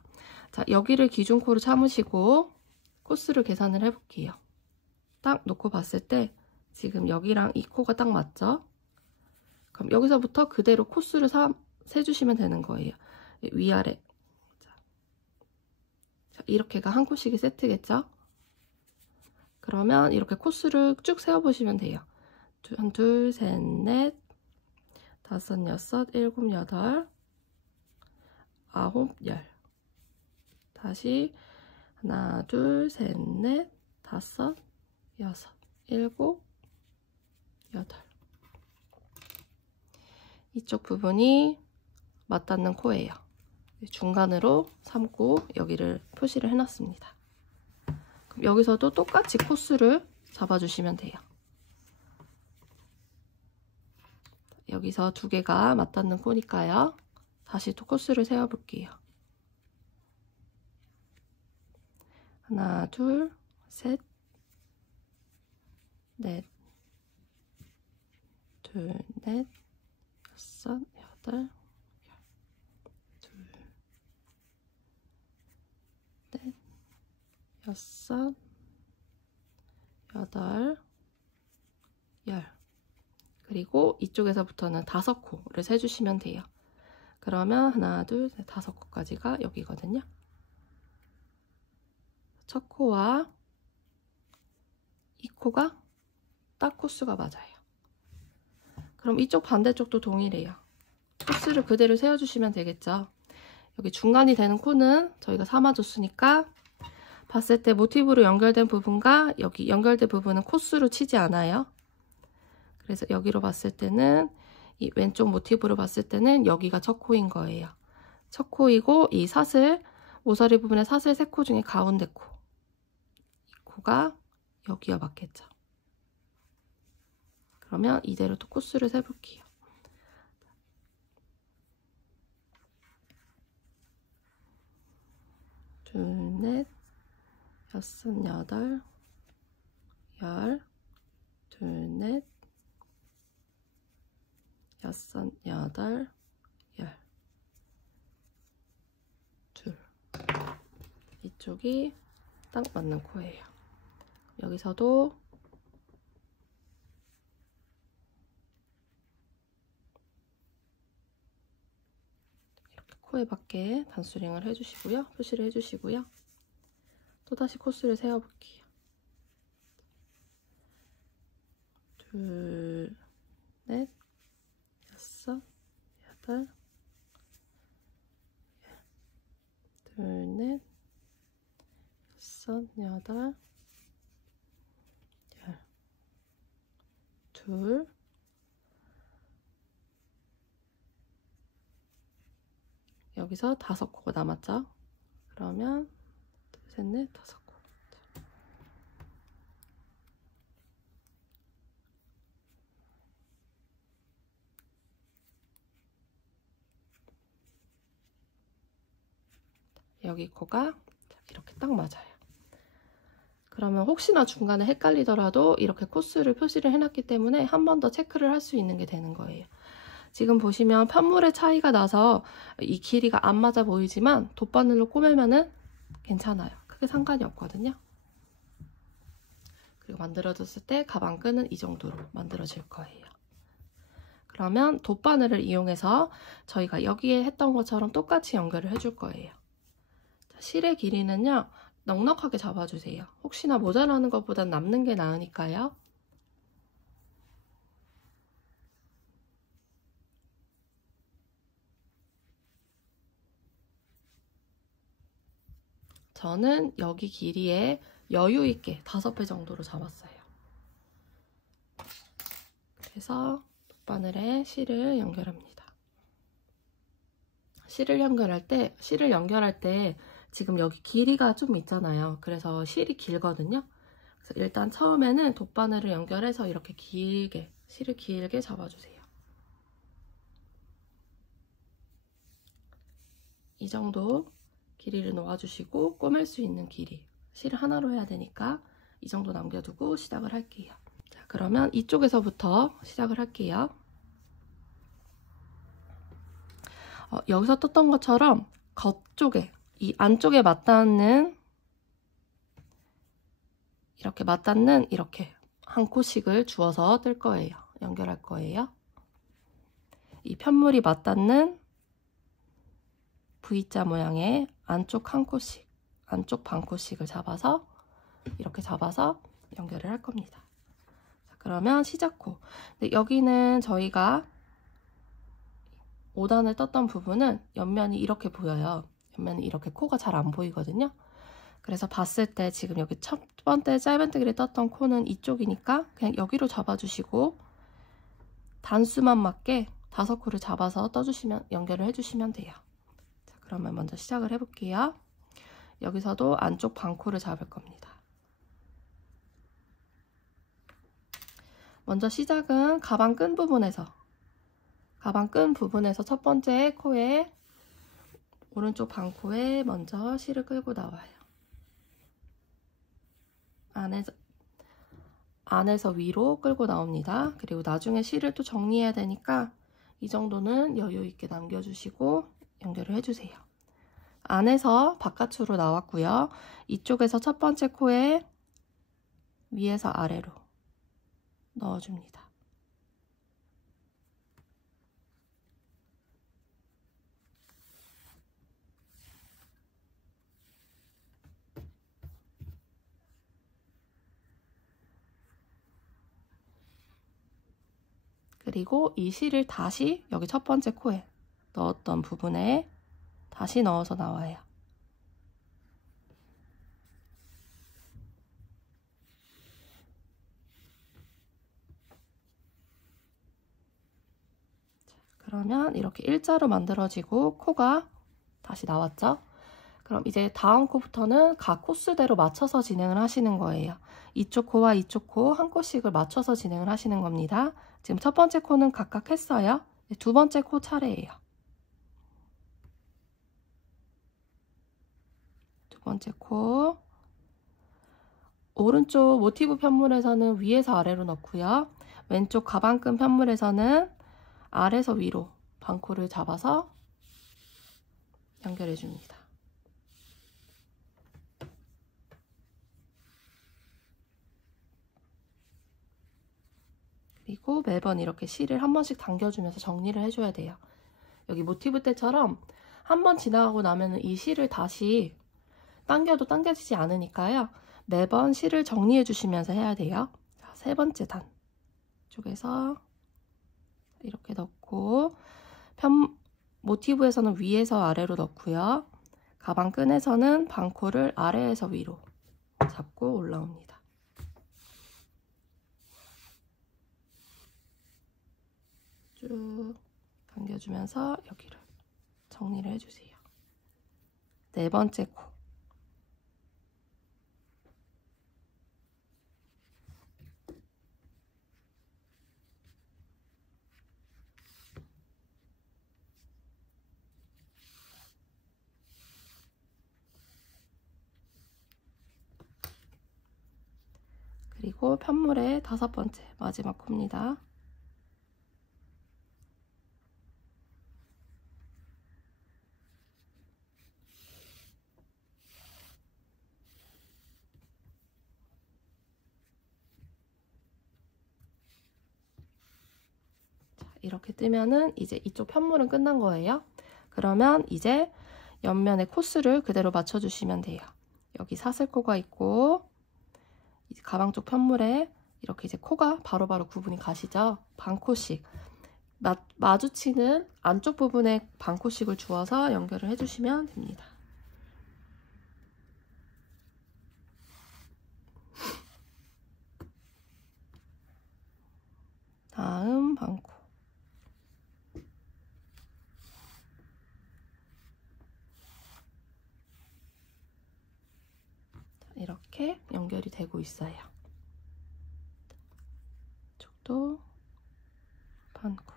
자, 여기를 기준코로 삼으시고 코수를 계산을 해볼게요. 딱 놓고 봤을 때 지금 여기랑 이 코가 딱 맞죠? 그럼 여기서부터 그대로 코수를 세주시면 되는 거예요. 위아래. 자, 이렇게가 한 코씩이 세트겠죠? 그러면 이렇게 코스를 쭉 세워보시면 돼요. 한 둘, 셋, 넷, 다섯, 여섯, 일곱, 여덟, 아홉, 열. 다시 하나, 둘, 셋, 넷, 다섯, 여섯, 일곱, 여덟. 이쪽 부분이 맞닿는 코예요. 중간으로 삼고 여기를 표시를 해놨습니다. 그럼 여기서도 똑같이 코스를 잡아주시면 돼요. 여기서 두 개가 맞닿는 코니까요. 다시 또 코스를 세워볼게요. 하나, 둘, 셋, 넷, 둘, 넷, 여섯, 여덟, 둘, 넷, 여섯, 여덟, 열. 그리고 이쪽에서부터는 5코를 세주시면 돼요. 그러면 하나, 둘, 셋, 5코까지가 여기거든요. 첫 코와 이 코가 딱 코스가 맞아요. 그럼 이쪽 반대쪽도 동일해요. 코스를 그대로 세워주시면 되겠죠. 여기 중간이 되는 코는 저희가 삼아줬으니까 봤을 때 모티브로 연결된 부분과 여기 연결된 부분은 코스로 치지 않아요. 그래서 여기로 봤을 때는 이 왼쪽 모티브로 봤을 때는 여기가 첫 코인 거예요. 첫 코이고 이 사슬, 모서리 부분의 사슬 3코 중에 가운데 코. 이 코가 여기와 맞겠죠. 그러면 이대로 또 코스를 세볼게요. 둘, 넷, 여섯, 여덟, 열, 둘, 넷, 여섯, 여덟, 열, 둘. 이쪽이 딱 맞는 코예요. 여기서도 이렇게 코에 맞게 단수링을 해주시고요. 표시를 해주시고요. 또다시 코스를 세워볼게요. 둘, 넷, 여섯, 여덟, 둘, 넷, 여섯, 여덟, 열, 둘, 여기서 5코가 남았죠? 그러면 둘, 셋, 넷, 5코. 여기 코가 이렇게 딱 맞아요. 그러면 혹시나 중간에 헷갈리더라도 이렇게 코스를 표시를 해놨기 때문에 한 번 더 체크를 할 수 있는 게 되는 거예요. 지금 보시면 편물의 차이가 나서 이 길이가 안 맞아 보이지만 돗바늘로 꼬매면은 괜찮아요. 크게 상관이 없거든요. 그리고 만들어졌을 때 가방 끈은 이 정도로 만들어질 거예요. 그러면 돗바늘을 이용해서 저희가 여기에 했던 것처럼 똑같이 연결을 해줄 거예요. 실의 길이는요, 넉넉하게 잡아주세요. 혹시나 모자라는 것보단 남는 게 나으니까요. 저는 여기 길이에 여유 있게 5배 정도로 잡았어요. 그래서 돗바늘에 실을 연결합니다. 실을 연결할 때 지금 여기 길이가 좀 있잖아요. 그래서 실이 길거든요. 그래서 일단 처음에는 돗바늘을 연결해서 이렇게 길게, 실을 길게 잡아주세요. 이 정도 길이를 놓아주시고 꼬맬 수 있는 길이, 실을 하나로 해야 되니까 이 정도 남겨두고 시작을 할게요. 자, 그러면 이쪽에서부터 시작을 할게요. 여기서 떴던 것처럼 겉쪽에, 이 안쪽에 맞닿는 이렇게 한 코씩을 주어서 뜰 거예요. 연결할 거예요. 이 편물이 맞닿는 V자 모양의 안쪽 한 코씩, 안쪽 반 코씩을 잡아서 이렇게 잡아서 연결을 할 겁니다. 자, 그러면 시작코. 근데 여기는 저희가 5단을 떴던 부분은 옆면이 이렇게 보여요. 옆면이 이렇게 코가 잘 안 보이거든요. 그래서 봤을 때 지금 여기 첫 번째 짧은뜨기를 떴던 코는 이쪽이니까 그냥 여기로 잡아주시고 단수만 맞게 5코를 잡아서 떠주시면 연결을 해주시면 돼요. 자, 그러면 먼저 시작을 해볼게요. 여기서도 안쪽 반코를 잡을 겁니다. 먼저 시작은 가방 끈 부분에서 첫 번째 코에 오른쪽 반코에 먼저 실을 끌고 나와요. 안에서 위로 끌고 나옵니다. 그리고 나중에 실을 또 정리해야 되니까 이 정도는 여유 있게 남겨주시고 연결을 해주세요. 안에서 바깥으로 나왔고요. 이쪽에서 첫 번째 코에 위에서 아래로 넣어줍니다. 그리고 이 실을 다시 여기 첫 번째 코에 넣었던 부분에 다시 넣어서 나와요. 그러면 이렇게 일자로 만들어지고 코가 다시 나왔죠? 그럼 이제 다음 코부터는 각 코스대로 맞춰서 진행을 하시는 거예요. 이쪽 코와 이쪽 코 한 코씩을 맞춰서 진행을 하시는 겁니다. 지금 첫 번째 코는 각각 했어요. 두 번째 코 차례예요. 두 번째 코. 오른쪽 모티브 편물에서는 위에서 아래로 넣고요. 왼쪽 가방끈 편물에서는 아래에서 위로 반코를 잡아서 연결해 줍니다. 그리고 매번 이렇게 실을 한 번씩 당겨주면서 정리를 해줘야 돼요. 여기 모티브 때처럼 한 번 지나가고 나면 이 실을 다시 당겨도 당겨지지 않으니까요. 매번 실을 정리해 주시면서 해야 돼요. 자, 세 번째 단 쪽에서 이렇게 넣고 모티브에서는 위에서 아래로 넣고요. 가방 끈에서는 반코를 아래에서 위로 잡고 올라옵니다. 쭉 당겨주면서 여기를 정리를 해주세요. 네 번째 코. 그리고 편물의 다섯 번째 마지막 코입니다. 이렇게 뜨면은 이제 이쪽 편물은 끝난 거예요. 그러면 이제 옆면의 코스를 그대로 맞춰주시면 돼요. 여기 사슬코가 있고 이제 가방 쪽 편물에 이렇게 이제 코가 바로바로 구분이 가시죠. 반코씩 마주치는 안쪽 부분에 반코씩을 주어서 연결을 해주시면 됩니다. 다음 반코. 이렇게 연결이 되고 있어요. 이쪽도 반코.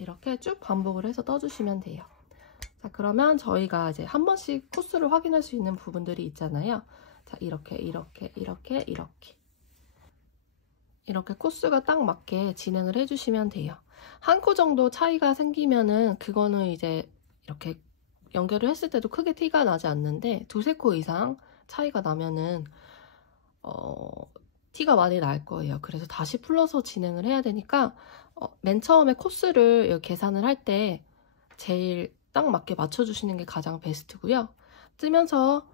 이렇게 쭉 반복을 해서 떠주시면 돼요. 자, 그러면 저희가 이제 한 번씩 코스를 확인할 수 있는 부분들이 있잖아요. 자, 이렇게 코스가 딱 맞게 진행을 해주시면 돼요. 한 코 정도 차이가 생기면은 그거는 이제 이렇게 연결을 했을 때도 크게 티가 나지 않는데 두세 코 이상 차이가 나면은 티가 많이 날 거예요. 그래서 다시 풀러서 진행을 해야 되니까 맨 처음에 코스를 계산을 할 때 제일 딱 맞게 맞춰주시는 게 가장 베스트고요. 뜨면서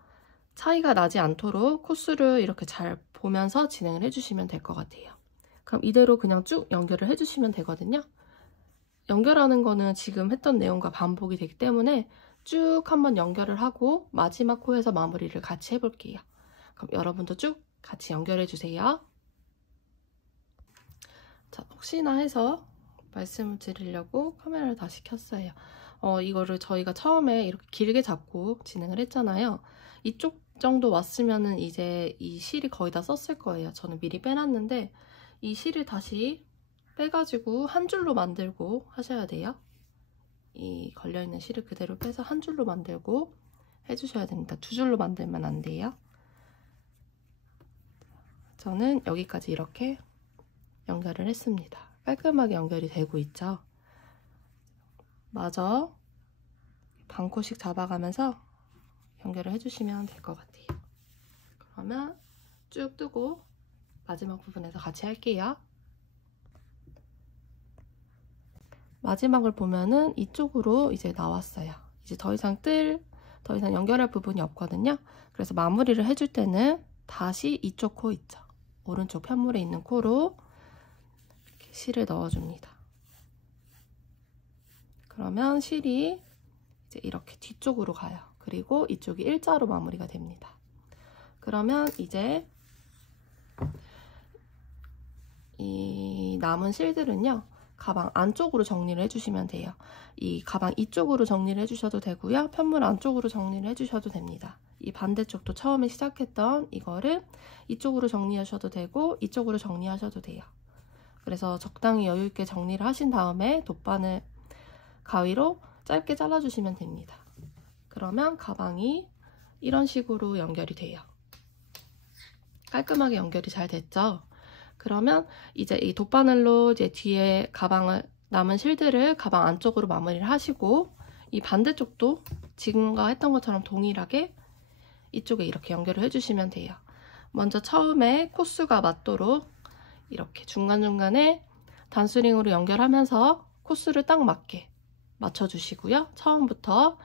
차이가 나지 않도록 코스를 이렇게 잘 보면서 진행을 해주시면 될 것 같아요. 그럼 이대로 그냥 쭉 연결을 해주시면 되거든요. 연결하는 거는 지금 했던 내용과 반복이 되기 때문에 쭉 한번 연결을 하고 마지막 코에서 마무리를 같이 해볼게요. 그럼 여러분도 쭉 같이 연결해 주세요. 자, 혹시나 해서 말씀을 드리려고 카메라를 다시 켰어요. 이거를 저희가 처음에 이렇게 길게 잡고 진행을 했잖아요. 이쪽 정도 왔으면은 이제 이 실이 거의 다 썼을 거예요. 저는 미리 빼놨는데 이 실을 다시 빼가지고 한 줄로 만들고 하셔야 돼요. 이 걸려있는 실을 그대로 빼서 한 줄로 만들고 해주셔야 됩니다. 두 줄로 만들면 안 돼요. 저는 여기까지 이렇게 연결을 했습니다. 깔끔하게 연결이 되고 있죠. 마저 반코씩 잡아가면서 연결을 해주시면 될 것 같아요. 그러면 쭉 뜨고 마지막 부분에서 같이 할게요. 마지막을 보면은 이쪽으로 이제 나왔어요. 이제 더 이상 연결할 부분이 없거든요. 그래서 마무리를 해줄 때는 다시 이쪽 코 있죠. 오른쪽 편물에 있는 코로 이렇게 실을 넣어줍니다. 그러면 실이 이제 이렇게 뒤쪽으로 가요. 그리고 이쪽이 일자로 마무리가 됩니다. 그러면 이제 이 남은 실들은요, 가방 안쪽으로 정리를 해주시면 돼요. 이 가방 이쪽으로 정리를 해주셔도 되고요. 편물 안쪽으로 정리를 해주셔도 됩니다. 이 반대쪽도 처음에 시작했던 이거를 이쪽으로 정리하셔도 되고 이쪽으로 정리하셔도 돼요. 그래서 적당히 여유있게 정리를 하신 다음에 돗바늘 가위로 짧게 잘라주시면 됩니다. 그러면 가방이 이런 식으로 연결이 돼요. 깔끔하게 연결이 잘 됐죠? 그러면 이제 이 돗바늘로 이제 뒤에 가방을 남은 실들을 가방 안쪽으로 마무리를 하시고 이 반대쪽도 지금과 했던 것처럼 동일하게 이쪽에 이렇게 연결을 해주시면 돼요. 먼저 처음에 코스가 맞도록 이렇게 중간중간에 단수링으로 연결하면서 코스를 딱 맞게 맞춰주시고요. 처음부터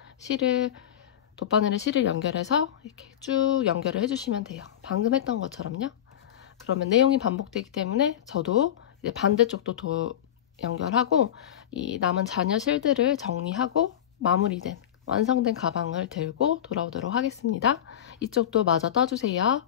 돗바늘에 실을 연결해서 이렇게 쭉 연결을 해주시면 돼요. 방금 했던 것처럼요. 그러면 내용이 반복되기 때문에 저도 이제 반대쪽도 연결하고 이 남은 잔여 실들을 정리하고 마무리된 완성된 가방을 들고 돌아오도록 하겠습니다. 이쪽도 마저 떠주세요.